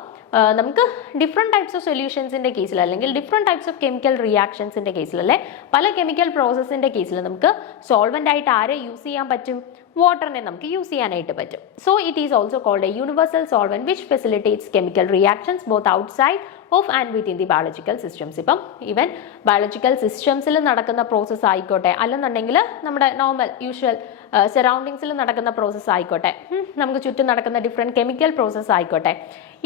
നമുക്ക് ഡിഫറെൻറ്റ് ടൈപ്സ് ഓഫ് സൊല്യൂഷൻസിൻ്റെ കേസിൽ അല്ലെങ്കിൽ ഡിഫറെൻറ്റ് ടൈപ്സ് ഓഫ് കെമിക്കൽ റിയാക്ഷൻസിൻ്റെ കേസിൽ അല്ലെ പല കെമിക്കൽ പ്രോസസ്സിൻ്റെ കേസിൽ നമുക്ക് സോൾവെൻ്റ് ആയിട്ട് ആരെ യൂസ് ചെയ്യാൻ പറ്റും? വാട്ടറിനെ നമുക്ക് യൂസ് ചെയ്യാനായിട്ട് പറ്റും. So it is also called a universal solvent which facilitates chemical reactions both outside of and within the biological systems. ഇപ്പം ഈവൻ ബയോളജിക്കൽ സിസ്റ്റംസിൽ നടക്കുന്ന പ്രോസസ്സ് ആയിക്കോട്ടെ, അല്ലെന്നുണ്ടെങ്കിൽ നമ്മുടെ നോർമൽ യൂഷ്വൽ സറൗണ്ടിങ്സിൽ നടക്കുന്ന പ്രോസസ്സ് ആയിക്കോട്ടെ, നമുക്ക് ചുറ്റും നടക്കുന്ന ഡിഫറെൻറ്റ് കെമിക്കൽ പ്രോസസ്സ് ആയിക്കോട്ടെ,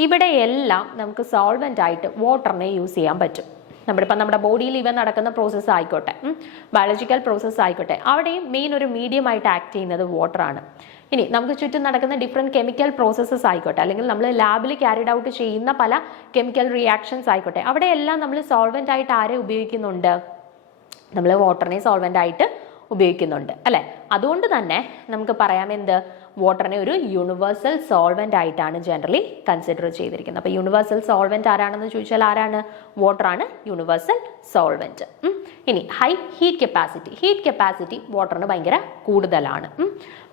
ഇവിടെയെല്ലാം നമുക്ക് സോൾവെൻ്റ് ആയിട്ട് വാട്ടറിനെ യൂസ് ചെയ്യാൻ പറ്റും. നമ്മുടെ ബോഡിയിൽ ഇവ നടക്കുന്ന പ്രോസസ്സ് ആയിക്കോട്ടെ, ബയോളജിക്കൽ പ്രോസസ്സ് ആയിക്കോട്ടെ, അവിടെയും മെയിൻ ഒരു മീഡിയം ആയിട്ട് ആക്ട് ചെയ്യുന്നത് വാട്ടറാണ്. ഇനി നമുക്ക് ചുറ്റും നടക്കുന്ന ഡിഫറെൻറ്റ് കെമിക്കൽ പ്രോസസ്സസ് ആയിക്കോട്ടെ, അല്ലെങ്കിൽ നമ്മൾ ലാബിൽ ക്യാരിഡ് ഔട്ട് ചെയ്യുന്ന പല കെമിക്കൽ റിയാക്ഷൻസ് ആയിക്കോട്ടെ, അവിടെയെല്ലാം നമ്മൾ സോൾവെൻ്റ് ആയിട്ട് ആരെ ഉപയോഗിക്കുന്നുണ്ട്? നമ്മൾ വാട്ടറിനെ സോൾവെൻ്റ് ആയിട്ട് ഉപയോഗിക്കുന്നുണ്ട്, അല്ലേ? അതുകൊണ്ട് തന്നെ നമുക്ക് പറയാം എന്ത്? വാട്ടറിനെ ഒരു യൂണിവേഴ്സൽ സോൾവെന്റ് ആയിട്ടാണ് ജനറലി കൺസിഡർ ചെയ്തിരിക്കുന്നത്. അപ്പോൾ യൂണിവേഴ്സൽ സോൾവെന്റ് ആരാണെന്ന് ചോദിച്ചാൽ ആരാണ്? വാട്ടറാണ് യൂണിവേഴ്സൽ സോൾവെന്റ്. ഇനി ഹൈ ഹീറ്റ് കപ്പാസിറ്റി വാട്ടറിന് ഭയങ്കര കൂടുതലാണ്.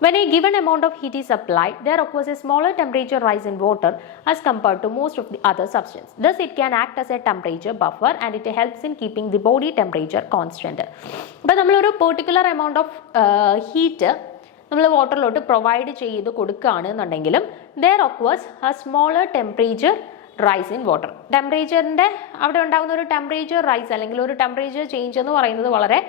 When a given amount of heat is applied, there occurs a smaller temperature rise in water as compared to most of the other substances. Thus, it can act as a temperature buffer and it helps in keeping the body temperature constant. അപ്പോൾ നമ്മളൊരു particular amount of heat നമ്മൾ വാട്ടറിലോട്ട് provide ചെയ്ത് കൊടുക്കുകയാണെന്നുണ്ടെങ്കിലും there occurs a smaller temperature rise in water. ടെമ്പറേച്ചറിൻ്റെ അവിടെ ഉണ്ടാകുന്ന ഒരു temperature rise അല്ലെങ്കിൽ ഒരു temperature change എന്ന് പറയുന്നത് വളരെ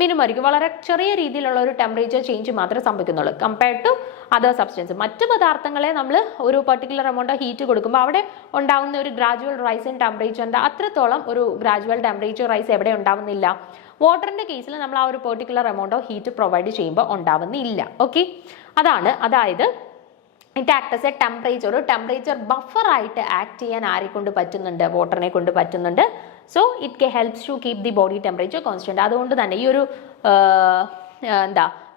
മിനിമമായിരിക്കും. വളരെ ചെറിയ രീതിയിലുള്ള ഒരു ടെമ്പറേച്ചർ ചേഞ്ച് മാത്രമേ സംഭവിക്കുന്നുള്ളൂ കമ്പയർഡ് ടു അതർ സബ്സ്റ്റൻസ്. മറ്റ് പദാർത്ഥങ്ങളെ നമ്മൾ ഒരു പെർട്ടിക്കുലർ എമൗണ്ട് ഓഫ് ഹീറ്റ് കൊടുക്കുമ്പോൾ അവിടെ ഉണ്ടാകുന്ന ഒരു ഗ്രാജുവൽ റൈസ് ഇൻ ടെമ്പറേച്ചറിൻ്റെ അത്രത്തോളം ഒരു ഗ്രാജുവൽ ടെമ്പറേച്ചർ റൈസ് എവിടെ ഉണ്ടാവുന്നില്ല? വാട്ടറിൻ്റെ കേസിൽ നമ്മൾ ആ ഒരു particular amount of heat provide ചെയ്യുമ്പോൾ ഉണ്ടാവുന്നില്ല. ഓക്കെ, അതായത് it act as a temperature, ഒരു ടെമ്പറേച്ചർ ബഫർ ആയിട്ട് ആക്ട് ചെയ്യാൻ ആരെ കൊണ്ട് പറ്റുന്നുണ്ട്? വാട്ടറിനെ കൊണ്ട് പറ്റുന്നുണ്ട്. So it helps to keep the body temperature constant. അതുകൊണ്ട് തന്നെ ഈ ഒരു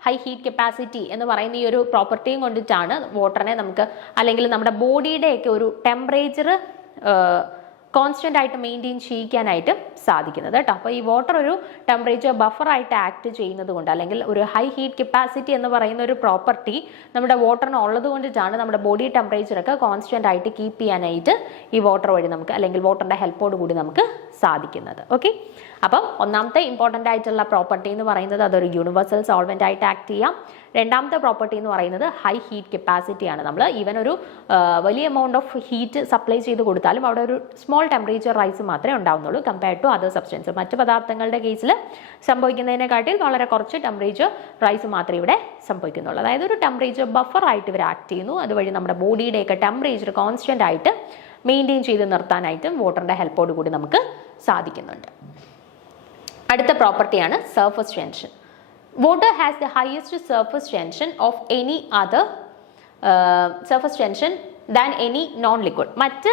ഹൈ ഹീറ്റ് കപ്പാസിറ്റി എന്ന് പറയുന്ന ഈ ഒരു പ്രോപ്പർട്ടിയും കൊണ്ടിട്ടാണ് വാട്ടറിനെ നമുക്ക് അല്ലെങ്കിൽ നമ്മുടെ ബോഡിയുടെയൊക്കെ ഒരു ടെമ്പറേച്ചർ കോൺസ്റ്റന്റ് ആയിട്ട് മെയിൻറ്റെയിൻ ചെയ്യിക്കാനായിട്ട് സാധിക്കുന്നത് കേട്ടോ. അപ്പോൾ ഈ വാട്ടർ ഒരു ടെമ്പറേച്ചർ ബഫറായിട്ട് ആക്ട് ചെയ്യുന്നത് കൊണ്ട് അല്ലെങ്കിൽ ഒരു ഹൈ ഹീറ്റ് കപ്പാസിറ്റി എന്ന് പറയുന്ന ഒരു പ്രോപ്പർട്ടി നമ്മുടെ വാട്ടറിന് ഉള്ളത് കൊണ്ടിട്ടാണ് നമ്മുടെ ബോഡി ടെമ്പറേച്ചറൊക്കെ കോൺസ്റ്റന്റ് ആയിട്ട് കീപ്പ് ചെയ്യാനായിട്ട് ഈ വാട്ടർ വഴി നമുക്ക് അല്ലെങ്കിൽ വാട്ടറിൻ്റെ ഹെൽപ്പോട് കൂടി നമുക്ക് സാധിക്കുന്നത്. ഓക്കെ, അപ്പം ഒന്നാമത്തെ ഇമ്പോർട്ടൻ്റ് ആയിട്ടുള്ള പ്രോപ്പർട്ടി എന്ന് പറയുന്നത് അതൊരു യൂണിവേഴ്സൽ സോൾവെൻ്റ് ആയിട്ട് ആക്ട് ചെയ്യാം. രണ്ടാമത്തെ പ്രോപ്പർട്ടി എന്ന് പറയുന്നത് ഹൈ ഹീറ്റ് കപ്പാസിറ്റിയാണ്. നമ്മൾ ഈവൻ ഒരു വലിയ എമൗണ്ട് ഓഫ് ഹീറ്റ് സപ്ലൈ ചെയ്ത് കൊടുത്താലും അവിടെ ഒരു സ്മോൾ ടെമ്പറേച്ചർ റൈസ് മാത്രമേ ഉണ്ടാവുന്നുള്ളൂ കമ്പയർഡ് ടു അതർ സബ്സ്റ്റൻസ്. മറ്റ് പദാർത്ഥങ്ങളുടെ കേസിൽ സംഭവിക്കുന്നതിനെക്കാട്ടിൽ വളരെ കുറച്ച് ടെമ്പറേച്ചർ റൈസ് മാത്രമേ ഇവിടെ സംഭവിക്കുന്നുള്ളൂ. അതായത് ഒരു ടെമ്പറേച്ചർ ബഫർ ആയിട്ട് ഇവർ ആക്ട് ചെയ്യുന്നു. അതുവഴി നമ്മുടെ ബോഡിയുടെയൊക്കെ ടെമ്പറേച്ചർ കോൺസ്റ്റൻ്റ് ആയിട്ട് മെയിൻറ്റെയിൻ ചെയ്ത് നിർത്താനായിട്ടും വാട്ടറിൻ്റെ ഹെൽപ്പോട് കൂടി നമുക്ക് സാധിക്കുന്നുണ്ട്. അടുത്ത പ്രോപ്പർട്ടിയാണ് surface tension. Water has the highest surface tension of any other surface tension than any non-liquid. മറ്റ്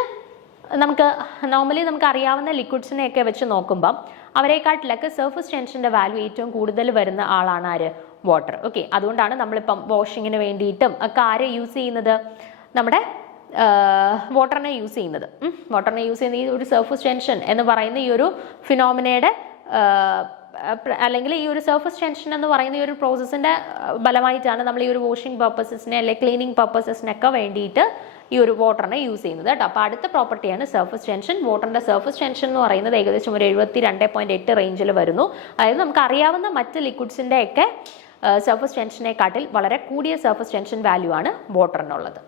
നമുക്ക് നോർമലി നമുക്ക് അറിയാവുന്ന ലിക്വിഡ്സിനെയൊക്കെ വെച്ച് നോക്കുമ്പം അവരെക്കാട്ടിലൊക്കെ സർഫസ് ടെൻഷൻ്റെ വാല്യൂ ഏറ്റവും കൂടുതൽ വരുന്ന ആളാണ് ആര്? വാട്ടർ. ഓക്കെ, അതുകൊണ്ടാണ് നമ്മളിപ്പം വാഷിങ്ങിന് വേണ്ടിയിട്ടും ഒക്കെ ആരെ യൂസ് ചെയ്യുന്നത്? നമ്മുടെ വാട്ടറിനെ യൂസ് ചെയ്യുന്നത്. വാട്ടറിനെ യൂസ് ചെയ്യുന്ന ഈ ഒരു സർഫസ് ടെൻഷൻ എന്ന് പറയുന്ന ഈ ഒരു ഫിനോമിനയുടെ അല്ലെങ്കിൽ ഈ ഒരു സർഫസ് ടെൻഷൻ എന്ന് പറയുന്ന ഈ ഒരു പ്രോസസ്സിൻ്റെ ഫലമായിട്ടാണ് നമ്മൾ ഈ ഒരു വാഷിംഗ് പർപ്പസസിനെ അല്ലെങ്കിൽ ക്ലീനിങ് പർപ്പസസിനൊക്കെ വേണ്ടിയിട്ട് ഈ ഒരു വാട്ടറിനെ യൂസ് ചെയ്യുന്നത് കേട്ടോ. അപ്പോൾ അടുത്ത പ്രോപ്പർട്ടിയാണ് സർഫസ് ടെൻഷൻ. വാട്ടറിൻ്റെ സർഫസ് ടെൻഷൻ എന്ന് പറയുന്നത് ഏകദേശം ഒരു 72.8 റേഞ്ചിൽ വരുന്നു. അതായത് നമുക്ക് അറിയാവുന്ന മറ്റ് ലിക്വിഡ്സിൻ്റെ ഒക്കെ സർഫസ് ടെൻഷനെക്കാട്ടിൽ വളരെ കൂടിയ സർഫസ് ടെൻഷൻ വാല്യൂ ആണ് വാട്ടറിനുള്ളത്.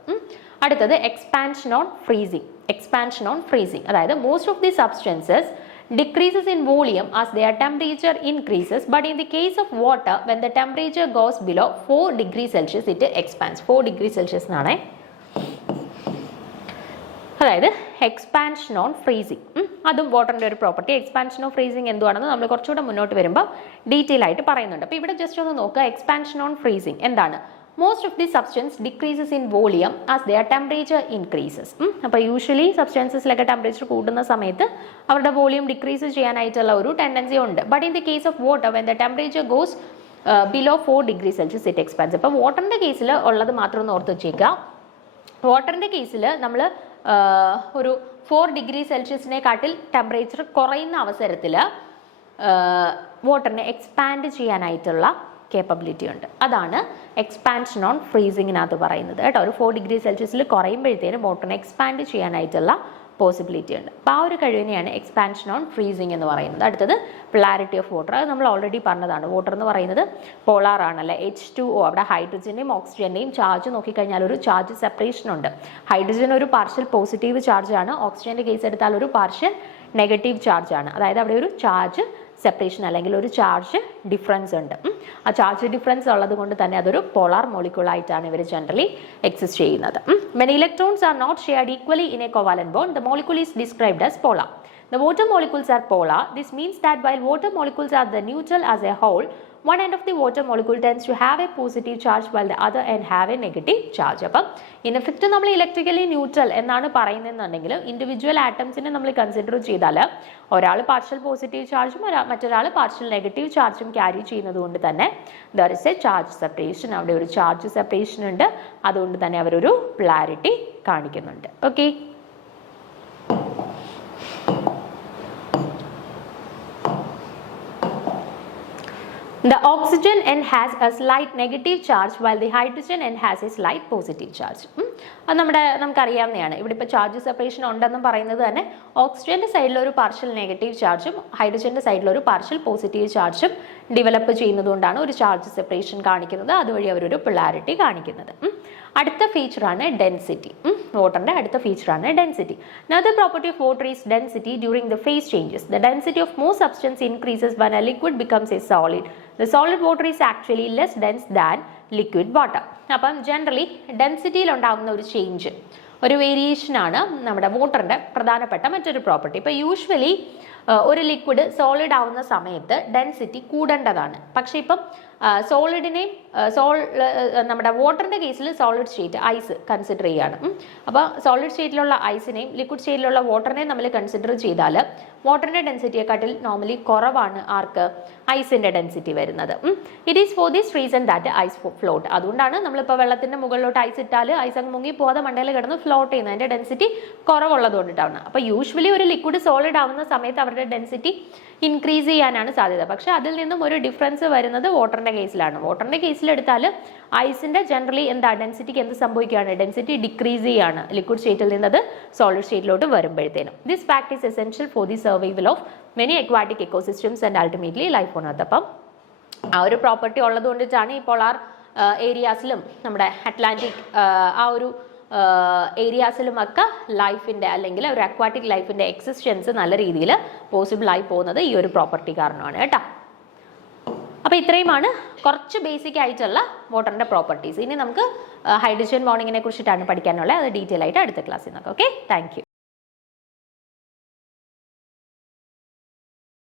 അടുത്തത് expansion on freezing. Expansion on freezing അതായത് most of the substances decreases in volume as their temperature increases, but in the case of water, when the temperature goes below 4 degrees Celsius, it expands. 4 degrees Celsius എന്നാണ്. അതായത് expansion on freezing അതും വാട്ടറിൻ്റെ ഒരു property. Expansion of freezing എന്തുവാണെന്ന് നമ്മൾ കുറച്ചുകൂടെ മുന്നോട്ട് വരുമ്പോൾ detail ആയിട്ട് പറയുന്നുണ്ട്. അപ്പോൾ ഇവിടെ ജസ്റ്റ് ഒന്ന് നോക്കുക, എക്സ്പാൻഷൻ ഓൺ ഫ്രീസിങ് എന്താണ്? Most of the substance decreases in volume as their temperature increases. അപ്പോൾ യൂഷ്വലി സബ്സ്റ്റൻസസിലൊക്കെ ടെമ്പറേച്ചർ കൂടുന്ന സമയത്ത് അവരുടെ വോളിയം ഡിക്രീസ് ചെയ്യാനായിട്ടുള്ള ഒരു ടെൻഡൻസി ഉണ്ട്. But in the case of water when the temperature goes below 4 degrees Celsius it expanse. അപ്പോൾ വാട്ടറിൻ്റെ കേസിൽ ഉള്ളത് മാത്രം ഒന്ന് ഓർത്ത് വെച്ചേക്കുക. വാട്ടറിൻ്റെ കേസിൽ നമ്മൾ ഒരു 4 degrees Celsiusനെക്കാട്ടിൽ ടെമ്പറേച്ചർ കുറയുന്ന അവസരത്തിൽ വാട്ടറിനെ എക്സ്പാൻഡ് ചെയ്യാനായിട്ടുള്ള കേപ്പബിലിറ്റി ഉണ്ട്. അതാണ് എക്സ്പാൻഷൻ ഓൺ ഫ്രീസിങ്ങിനകത്ത് പറയുന്നത് കേട്ടോ. ഒരു 4 degrees Celsius കുറയുമ്പോഴത്തേനും വാട്ടറിനെ എക്സ്പാൻഡ് ചെയ്യാനായിട്ടുള്ള പോസിബിലിറ്റി ഉണ്ട്. അപ്പോൾ ആ ഒരു കഴിവിനെയാണ് എക്സ്പാൻഷൻ ഓൺ ഫ്രീസിങ് എന്ന് പറയുന്നത്. അടുത്തത് പൊളാരിറ്റി ഓഫ് വാട്ടർ. അത് നമ്മൾ ഓൾറെഡി പറഞ്ഞതാണ്. വാട്ടർ എന്ന് പറയുന്നത് പോളാർ ആണല്ലേ, H2O. അവിടെ ഹൈഡ്രജൻ്റെയും ഓക്സിജൻ്റെയും ചാർജ് നോക്കിക്കഴിഞ്ഞാൽ ഒരു ചാർജ് സെപ്പറേഷൻ ഉണ്ട്. ഹൈഡ്രജൻ ഒരു പാർഷ്യൽ പോസിറ്റീവ് ചാർജ് ആണ്, ഓക്സിജൻ്റെ കേസ് എടുത്താൽ ഒരു പാർഷ്യൽ നെഗറ്റീവ് ചാർജ് ആണ്. അതായത് അവിടെ ഒരു ചാർജ് സെപ്പറേഷൻ അല്ലെങ്കിൽ ഒരു ചാർജ് ഡിഫറൻസ് ഉണ്ട്. ആ ചാർജ് ഡിഫറൻസ് ഉള്ളത് കൊണ്ട് തന്നെ അതൊരു പോളാർ മോളിക്യൂൾ ആയിട്ടാണ് ഇവർ ജനറലി എക്സിസ്റ്റ് ചെയ്യുന്നത്. When electrons are not shared equally in a covalent bond, the molecule is described as polar. The water molecules are polar. This means that while water molecules are the neutral as a whole, one end of the water molecule tends to have a positive charge while the other end have a negative charge. അപ്പം in effect നമ്മൾ electrically neutral എന്നാണ് പറയുന്നതെന്നുണ്ടെങ്കിൽ individual ആറ്റംസിനെ നമ്മൾ consider ചെയ്താൽ ഒരാൾ partial positive ചാർജും മറ്റൊരാൾ partial negative ചാർജും carry ചെയ്യുന്നത് കൊണ്ട് തന്നെ there is A charge separation. അവിടെ ഒരു ചാർജ് സെപ്പറേഷൻ ഉണ്ട്. അതുകൊണ്ട് തന്നെ അവരൊരു പൊളാരിറ്റി കാണിക്കുന്നുണ്ട്. Okay, the oxygen end has a slight negative charge while the hydrogen end has a slight positive charge. അത് നമുക്കറിയാവുന്നതാണ്. ഇവിടെ ഇപ്പോൾ ചാർജ് സെപ്പറേഷൻ ഉണ്ടെന്നും പറയുന്നത് തന്നെ ഓക്സിജൻ്റെ സൈഡിലൊരു പാർഷ്യൽ നെഗറ്റീവ് ചാർജും ഹൈഡ്രജൻ്റെ സൈഡിലൊരു പാർഷ്യൽ പോസിറ്റീവ് ചാർജും ഡെവലപ്പ് ചെയ്യുന്നതുകൊണ്ടാണ് ഒരു ചാർജ് സെപ്പറേഷൻ കാണിക്കുന്നത്. അതുവഴി അവരൊരു പൊളാരിറ്റി കാണിക്കുന്നത്. അടുത്ത ഫീച്ചറാണ് ഡെൻസിറ്റി. വാട്ടറിൻ്റെ അടുത്ത ഫീച്ചറാണ് density. Another property of water is density during the phase changes. The density of most substance increases when a liquid becomes a solid. The solid water is actually less dense than liquid water. അപ്പം generally ഡെൻസിറ്റിയിൽ ഉണ്ടാകുന്ന ഒരു change, ഒരു വേരിയേഷനാണ് നമ്മുടെ വാട്ടറിൻ്റെ പ്രധാനപ്പെട്ട മറ്റൊരു property. ഇപ്പോൾ usually ഒരു ലിക്വിഡ് സോളിഡ് ആവുന്ന സമയത്ത് ഡെൻസിറ്റി കൂടേണ്ടതാണ്. പക്ഷേ ഇപ്പം സോളിഡിനെയും നമ്മുടെ വാട്ടറിൻ്റെ കേസിൽ സോളിഡ് സ്റ്റേറ്റ് ഐസ് കൺസിഡർ ചെയ്യുകയാണ്. അപ്പോൾ സോളിഡ് സ്റ്റേറ്റിലുള്ള ഐസിനെയും ലിക്വിഡ് സ്റ്റേറ്റിലുള്ള വാട്ടറിനെയും നമ്മൾ കൺസിഡർ ചെയ്താൽ വാട്ടറിൻ്റെ ഡെൻസിറ്റിയെക്കാട്ടിൽ നോർമലി കുറവാണ് ആർക്ക്? ഐസിൻ്റെ ഡെൻസിറ്റി വരുന്നത്. It is for this reason that ice float. അതുകൊണ്ടാണ് നമ്മളിപ്പോൾ വെള്ളത്തിൻ്റെ മുകളിലോട്ട് ഐസ് ഇട്ടാൽ ഐസ് അങ്ങ് മുങ്ങി പോകാതെ മണ്ടയിൽ കിടന്ന് ഫ്ലോട്ട് ചെയ്യുന്നത്. അതിൻ്റെ ഡെൻസിറ്റി കുറവുള്ളത് കൊണ്ടിട്ടാണ്. അപ്പോൾ യൂഷ്വലി ഒരു ലിക്വിഡ് സോളിഡ് ആവുന്ന സമയത്ത് അവരുടെ ഡെൻസിറ്റി ഇൻക്രീസ് ചെയ്യാനാണ് സാധ്യത. പക്ഷേ അതിൽ നിന്നും ഒരു ഡിഫറൻസ് വരുന്നത് വാട്ടറിൻ്റെ വാട്ടറിൻ്റെ കേസിലാണ്. വാട്ടറിൻ്റെ കേസിലെടുത്താൽ ഐസിൻ്റെ ജനറലി എന്താ ഡെൻസിറ്റിക്ക് എന്ത് സംഭവിക്കുകയാണ്, ഡെൻസിറ്റി ഡിക്രീസ് ചെയ്യാണ് ലിക്വിഡ് സ്റ്റേറ്റിൽ നിന്നത് സോളിഡ് സ്റ്റേറ്റിലോട്ട് വരുമ്പോഴത്തേനും. This fact is essential for the survival of many aquatic ecosystems and ultimately life on earth. അപ്പം ആ ഒരു പ്രോപ്പർട്ടി ഉള്ളത് കൊണ്ടിട്ടാണ് ഈ പോളാർ ഏരിയാസിലും നമ്മുടെ അറ്റ്ലാന്റിക് ആ ഒരു ഏരിയാസിലുമൊക്കെ ലൈഫിൻ്റെ അല്ലെങ്കിൽ ഒരു അക്വാറ്റിക് ലൈഫിൻ്റെ എക്സിസ്റ്റൻസ് നല്ല രീതിയിൽ പോസിബിൾ ആയി പോകുന്നത് ഈ ഒരു പ്രോപ്പർട്ടി കാരണമാണ് കേട്ടോ. അപ്പോൾ ഇത്രയുമാണ് കുറച്ച് ബേസിക് ആയിട്ടുള്ള വാട്ടറിൻ്റെ പ്രോപ്പർട്ടീസ്. ഇനി നമുക്ക് ഹൈഡ്രജൻ ബോണ്ടിങ്ങിനെ കുറിച്ചിട്ടാണ് പഠിക്കാനുള്ളത്. അത് ഡീറ്റെയിൽ ആയിട്ട് അടുത്ത ക്ലാസ്സിൽ നോക്കാം. Okay, thank you.